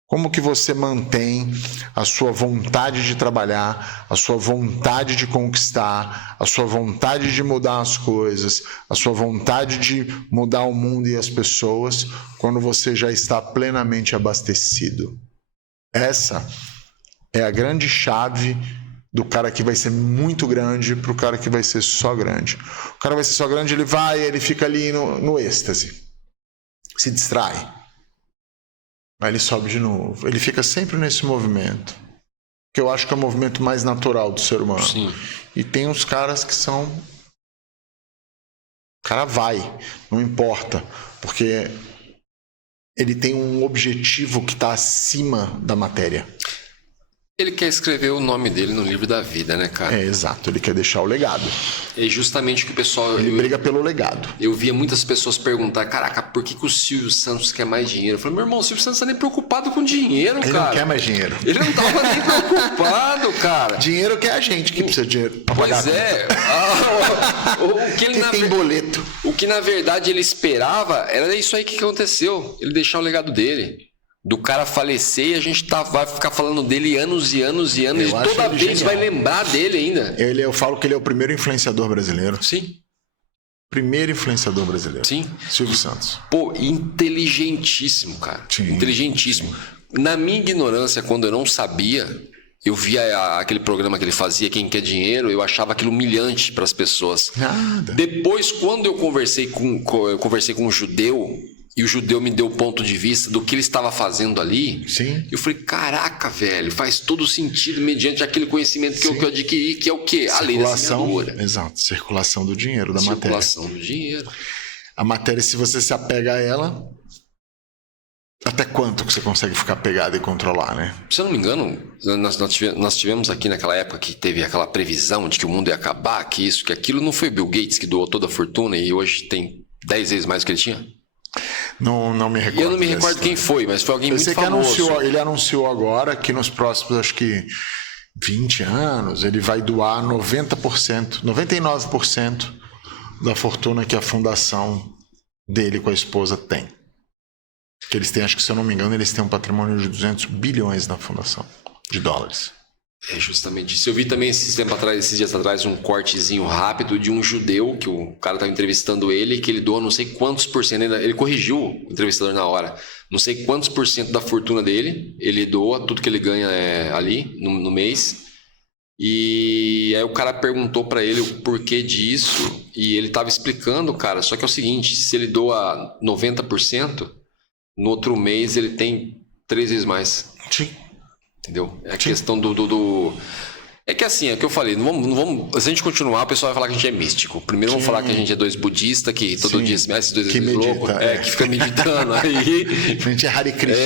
Como que você mantém a sua vontade de trabalhar, a sua vontade de conquistar, a sua vontade de mudar as coisas, a sua vontade de mudar o mundo e as pessoas, quando você já está plenamente abastecido? Essa é a grande chave do cara que vai ser muito grande para o cara que vai ser só grande. O cara vai ser só grande, ele fica ali no êxtase, se distrai. Aí ele sobe de novo. Ele fica sempre nesse movimento. Que eu acho que é o movimento mais natural do ser humano. Sim. E tem uns caras que são... O cara vai, não importa. Porque ele tem um objetivo que está acima da matéria. Ele quer escrever o nome dele no livro da vida, né, cara? É, exato. Ele quer deixar o legado. É justamente o que o pessoal... Ele briga pelo legado. Eu via muitas pessoas perguntar, caraca, por que o Silvio Santos quer mais dinheiro? Eu falei, meu irmão, o Silvio Santos tá nem preocupado com dinheiro, Ele cara. não quer mais dinheiro. Ele não tava nem preocupado, cara. Dinheiro que é a gente que precisa de dinheiro pra pagar. Pois é. O que ele tem boleto. O que na verdade ele esperava era isso aí que aconteceu. Ele deixar o legado dele. Do cara falecer e a gente vai ficar falando dele anos e anos e anos. E toda vez vai lembrar dele ainda. Eu falo que ele é o primeiro influenciador brasileiro. Sim. Primeiro influenciador brasileiro. Sim. Silvio Santos. Pô, inteligentíssimo, cara. Sim. Inteligentíssimo. Sim. Na minha ignorância, quando eu não sabia, eu via aquele programa que ele fazia, Quem Quer Dinheiro, eu achava aquilo humilhante para as pessoas. Nada. Depois, quando eu conversei com um judeu, e o judeu me deu o ponto de vista do que ele estava fazendo ali. Sim. Eu falei, caraca, velho, faz todo sentido mediante aquele conhecimento que eu adquiri, que é o quê? A lei da semeadura. Exato, circulação do dinheiro, da matéria. Circulação do dinheiro. A matéria, se você se apega a ela, até quanto que você consegue ficar pegado e controlar, né? Se eu não me engano, nós tivemos aqui naquela época que teve aquela previsão de que o mundo ia acabar, que isso, que aquilo. Não foi Bill Gates que doou toda a fortuna e hoje tem 10 vezes mais do que ele tinha? Não me recordo. Eu não me recordo quem foi, mas foi alguém muito famoso. Ele anunciou agora que nos próximos, acho que 20 anos, ele vai doar 90%, 99% da fortuna que a fundação dele com a esposa tem. Que eles têm, acho que se eu não me engano, eles têm um patrimônio de 200 bilhões na fundação de dólares. É justamente isso. Eu vi também esses dias atrás, um cortezinho rápido de um judeu, que o cara estava entrevistando ele, que ele doa não sei quantos por cento, ele corrigiu o entrevistador na hora, não sei quantos por cento da fortuna dele, ele doa, tudo que ele ganha ali no mês. E aí o cara perguntou para ele o porquê disso, e ele estava explicando, cara, só que é o seguinte, se ele doa 90%, no outro mês ele tem 3 vezes mais. Sim. Entendeu? É a questão do... É que assim, é o que eu falei, não vamos... Se a gente continuar, o pessoal vai falar que a gente é místico. Primeiro vamos falar que a gente é 2 budistas, que todo dia se mexe, esses 2 que medita, loucos, que fica meditando aí. A gente é Hare Krishna.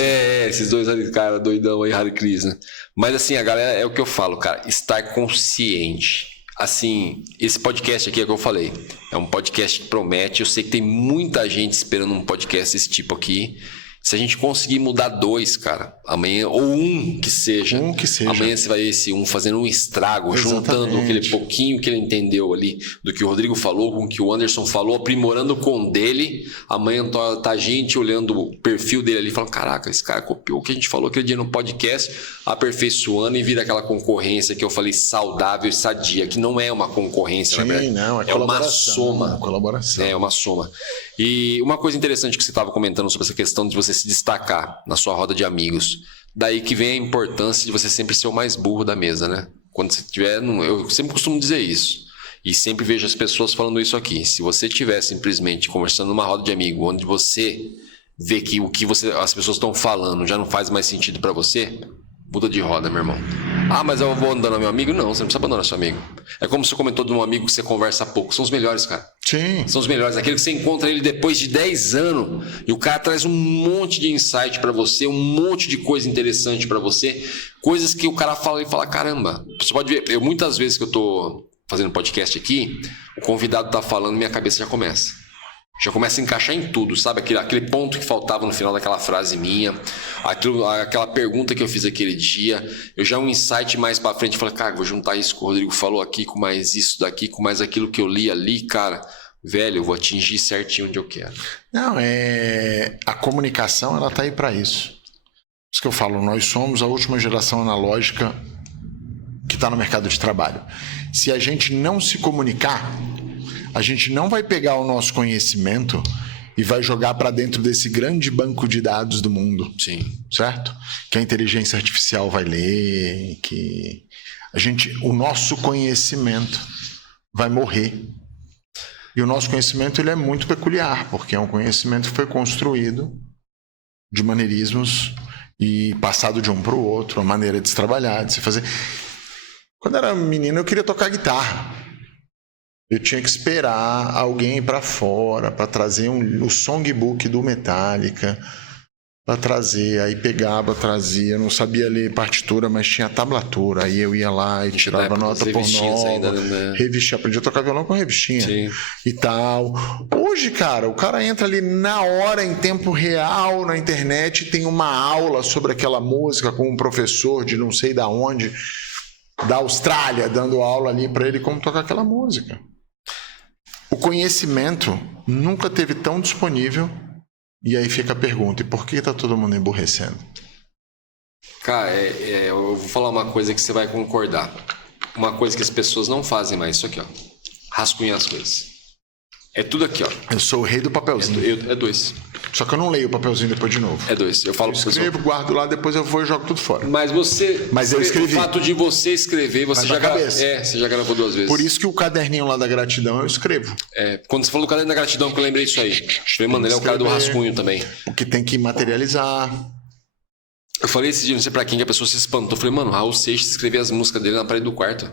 Esses 2 cara doidão aí, Hare Krishna. Mas assim, a galera, é o que eu falo, cara, estar consciente. Assim, esse podcast aqui é o que eu falei, é um podcast que promete, eu sei que tem muita gente esperando um podcast desse tipo aqui. Se a gente conseguir mudar 2, cara, amanhã, ou um que seja. Amanhã você vai ver esse um fazendo um estrago, juntando aquele pouquinho que ele entendeu ali do que o Rodrigo falou, com o que o Anderson falou, aprimorando com o dele. Amanhã tá a gente olhando o perfil dele ali e falando, caraca, esse cara copiou o que a gente falou aquele dia no podcast, aperfeiçoando e vira aquela concorrência que eu falei saudável e sadia, que não é uma concorrência, na verdade. Não, é uma soma. Colaboração. É uma soma. E uma coisa interessante que você estava comentando sobre essa questão de você se destacar na sua roda de amigos. Daí que vem a importância de você sempre ser o mais burro da mesa, né? Quando você tiver... Eu sempre costumo dizer isso. E sempre vejo as pessoas falando isso aqui. Se você estiver simplesmente conversando numa roda de amigo, onde você vê que o que as pessoas estão falando já não faz mais sentido para você, muda de roda, meu irmão. Ah, mas eu vou abandonar meu amigo? Não, você não precisa abandonar seu amigo. É como você comentou de um amigo que você conversa pouco. São os melhores, cara. Sim. São os melhores. Aquele que você encontra ele depois de 10 anos e o cara traz um monte de insight pra você, um monte de coisa interessante pra você, coisas que o cara fala e fala, caramba. Você pode ver, muitas vezes que eu tô fazendo podcast aqui, o convidado tá falando, minha cabeça já começa. Já começa a encaixar em tudo, sabe? Aquele ponto que faltava no final daquela frase minha, aquela pergunta que eu fiz aquele dia, eu já um insight mais pra frente, falei, cara, vou juntar isso que o Rodrigo falou aqui, com mais isso daqui, com mais aquilo que eu li ali, cara, velho, eu vou atingir certinho onde eu quero. Não, a comunicação, ela tá aí para isso. Isso que eu falo, nós somos a última geração analógica que está no mercado de trabalho. Se a gente não se comunicar, a gente não vai pegar o nosso conhecimento e vai jogar para dentro desse grande banco de dados do mundo. Sim. Certo? Que a inteligência artificial vai ler, que o nosso conhecimento vai morrer. E o nosso conhecimento ele é muito peculiar, porque é um conhecimento que foi construído de maneirismos e passado de um para o outro, a maneira de se trabalhar, de se fazer. Quando eu era menino, eu queria tocar guitarra. Eu tinha que esperar alguém ir para fora para trazer o songbook do Metallica, para trazer, aí pegava, trazia, não sabia ler partitura, mas tinha tablatura, aí eu ia lá e tirava nota por nota, ainda, né? Revistinha, aprendi a tocar violão com revistinha. Sim. E tal. Hoje, cara, o cara entra ali na hora, em tempo real, na internet, tem uma aula sobre aquela música com um professor de não sei da onde, da Austrália, dando aula ali para ele como tocar aquela música. O conhecimento nunca teve tão disponível. E aí fica a pergunta, e por que tá todo mundo emburrecendo? Cara, eu vou falar uma coisa que você vai concordar. Uma coisa que as pessoas não fazem mais, isso aqui, ó. Rascunhar as coisas. É tudo aqui, ó. Eu sou o rei do papelzinho. É 2. Só que eu não leio o papelzinho depois de novo. É 2. Eu falo pro pessoal. Escrevo, guardo lá, depois eu vou e jogo tudo fora. Mas eu escrevi. O fato de você escrever, você já gravou 2 vezes. Por isso que o caderninho lá da gratidão eu escrevo. Quando você falou do caderno da gratidão, que eu lembrei disso aí. Falei, mano, ele é o cara do rascunho também. Porque tem que materializar. Eu falei esse dia, não sei pra quem, que a pessoa se espantou. Eu falei, mano, Raul Seixas escrevia as músicas dele na parede do quarto.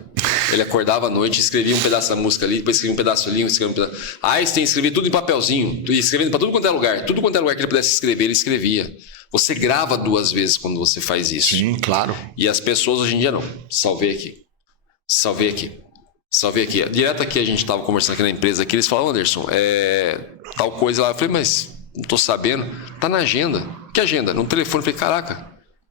Ele acordava à noite, escrevia um pedaço da música ali, depois escrevia um pedaço ali, escrevia um pedaço. Einstein escrevia tudo em papelzinho, escrevendo pra tudo quanto é lugar. Tudo quanto é lugar que ele pudesse escrever, ele escrevia. Você grava 2 vezes quando você faz isso. Sim, claro. E as pessoas hoje em dia não. Salvei aqui. Direto aqui a gente tava conversando aqui na empresa, aqui, eles falaram, Anderson, tal coisa lá. Eu falei, mas não tô sabendo. Tá na agenda. Que agenda? No telefone. Eu falei, caraca.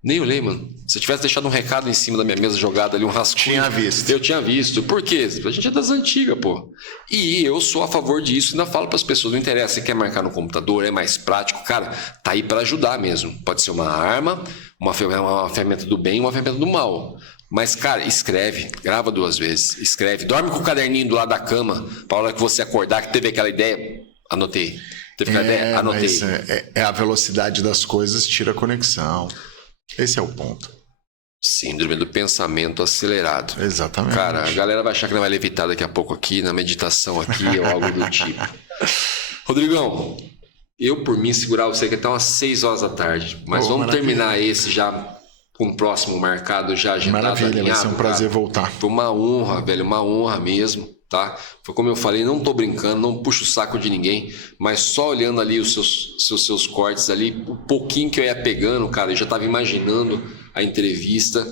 Nem olhei, mano. Se eu tivesse deixado um recado em cima da minha mesa jogado ali, um rascunho... Tinha visto. Eu tinha visto. Por quê? A gente é das antigas, pô. E eu sou a favor disso. Ainda falo para as pessoas, não interessa, você quer marcar no computador, é mais prático. Cara, tá aí para ajudar mesmo. Pode ser uma arma, uma ferramenta do bem, uma ferramenta do mal. Mas, cara, escreve. Grava 2 vezes. Escreve. Dorme com o caderninho do lado da cama. Para a hora que você acordar, que teve aquela ideia, anotei. Teve aquela ideia, anotei. Mas é a velocidade das coisas tira a conexão. Esse é o ponto. Síndrome do pensamento acelerado. Exatamente. Cara, a galera vai achar que não vai levitar daqui a pouco aqui, na meditação aqui, ou algo do tipo. Rodrigão, eu por mim segurar você aqui até umas 6 horas da tarde. Mas vamos terminar esse já com o próximo marcado, já agendado. Maravilha, vai ser um prazer voltar. Foi uma honra, velho, uma honra mesmo, tá? Foi como eu falei, não tô brincando, não puxo o saco de ninguém, mas só olhando ali os seus cortes ali, o pouquinho que eu ia pegando, cara, eu já tava imaginando a entrevista.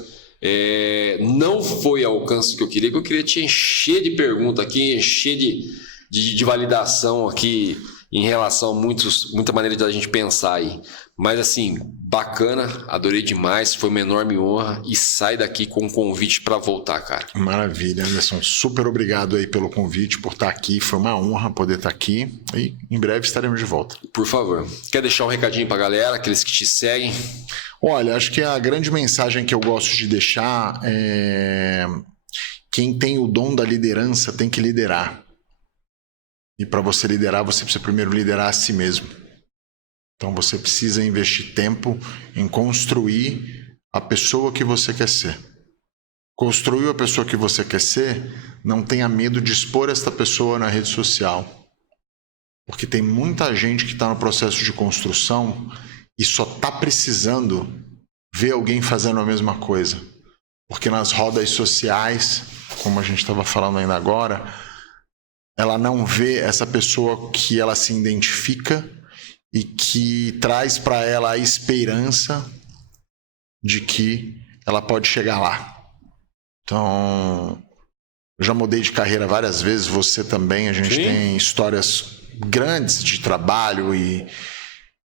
Não foi ao alcance que eu queria te encher de pergunta aqui, encher de validação aqui em relação a muita maneira da gente pensar aí. Mas assim, bacana, adorei demais, foi uma enorme honra e sai daqui com um convite para voltar, cara. Maravilha, Anderson, super obrigado aí pelo convite, por estar aqui, foi uma honra poder estar aqui e em breve estaremos de volta. Por favor, quer deixar um recadinho pra galera, aqueles que te seguem? Olha, acho que a grande mensagem que eu gosto de deixar é: quem tem o dom da liderança tem que liderar. E para você liderar, você precisa primeiro liderar a si mesmo. Então você precisa investir tempo em construir a pessoa que você quer ser. Construiu a pessoa que você quer ser, não tenha medo de expor esta pessoa na rede social. Porque tem muita gente que está no processo de construção e só está precisando ver alguém fazendo a mesma coisa. Porque nas rodas sociais, como a gente estava falando ainda agora, ela não vê essa pessoa que ela se identifica e que traz para ela a esperança de que ela pode chegar lá. Então, eu já mudei de carreira várias vezes, você também, a gente Sim. tem histórias grandes de trabalho e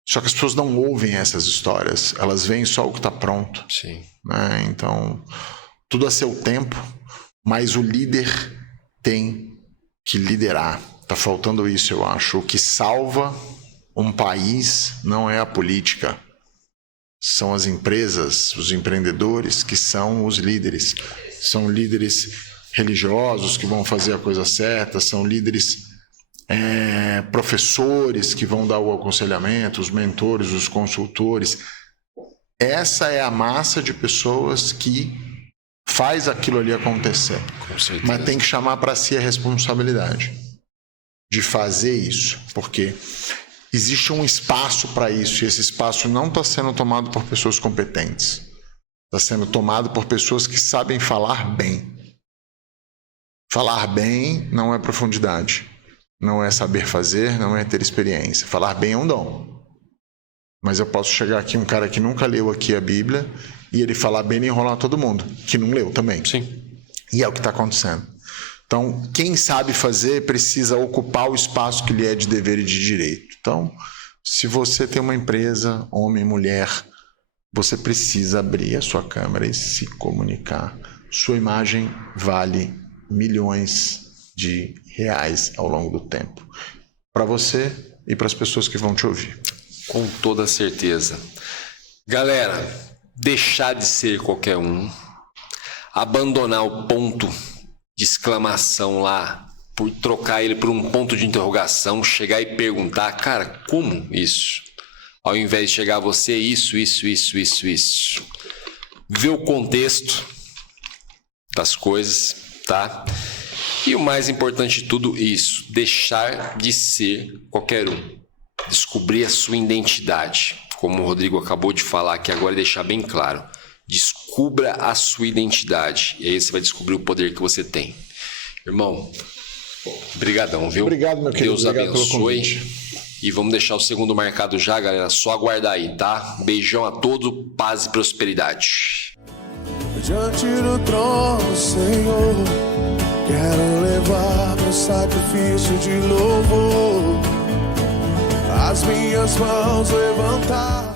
só que as pessoas não ouvem essas histórias, elas veem só o que está pronto. Sim. Né? Então, tudo a seu tempo, mas o líder tem que liderar. Tá faltando isso, eu acho. O que salva um país não é a política, são as empresas, os empreendedores que são os líderes. São líderes religiosos que vão fazer a coisa certa, são líderes professores que vão dar o aconselhamento, os mentores, os consultores. Essa é a massa de pessoas que faz aquilo ali acontecer. Mas tem que chamar para si a responsabilidade de fazer isso, porque existe um espaço para isso e esse espaço não está sendo tomado por pessoas competentes. Está sendo tomado por pessoas que sabem falar bem. Falar bem não é profundidade. Não é saber fazer, não é ter experiência. Falar bem é um dom. Mas eu posso chegar aqui, um cara que nunca leu aqui a Bíblia, e ele falar bem e enrolar todo mundo, que não leu também. Sim. E é o que está acontecendo. Então, quem sabe fazer precisa ocupar o espaço que lhe é de dever e de direito. Então, se você tem uma empresa, homem, mulher, você precisa abrir a sua câmera e se comunicar. Sua imagem vale milhões de reais ao longo do tempo. Para você e para as pessoas que vão te ouvir. Com toda certeza. Galera, deixar de ser qualquer um, abandonar o ponto de exclamação lá, por trocar ele por um ponto de interrogação, chegar e perguntar, cara, como isso? Ao invés de chegar a você, isso. Ver o contexto das coisas, tá? E o mais importante de tudo, isso, deixar de ser qualquer um. Descobrir a sua identidade. Como o Rodrigo acabou de falar aqui agora e deixar bem claro. Descubra a sua identidade. E aí você vai descobrir o poder que você tem. Irmão, brigadão, viu? Obrigado, meu querido. Deus abençoe. E vamos deixar o segundo marcado já, galera. Só aguardar aí, tá? Beijão a todos, paz e prosperidade. Diante do trono, Senhor, quero levar meu sacrifício de louvor, as minhas mãos levantar.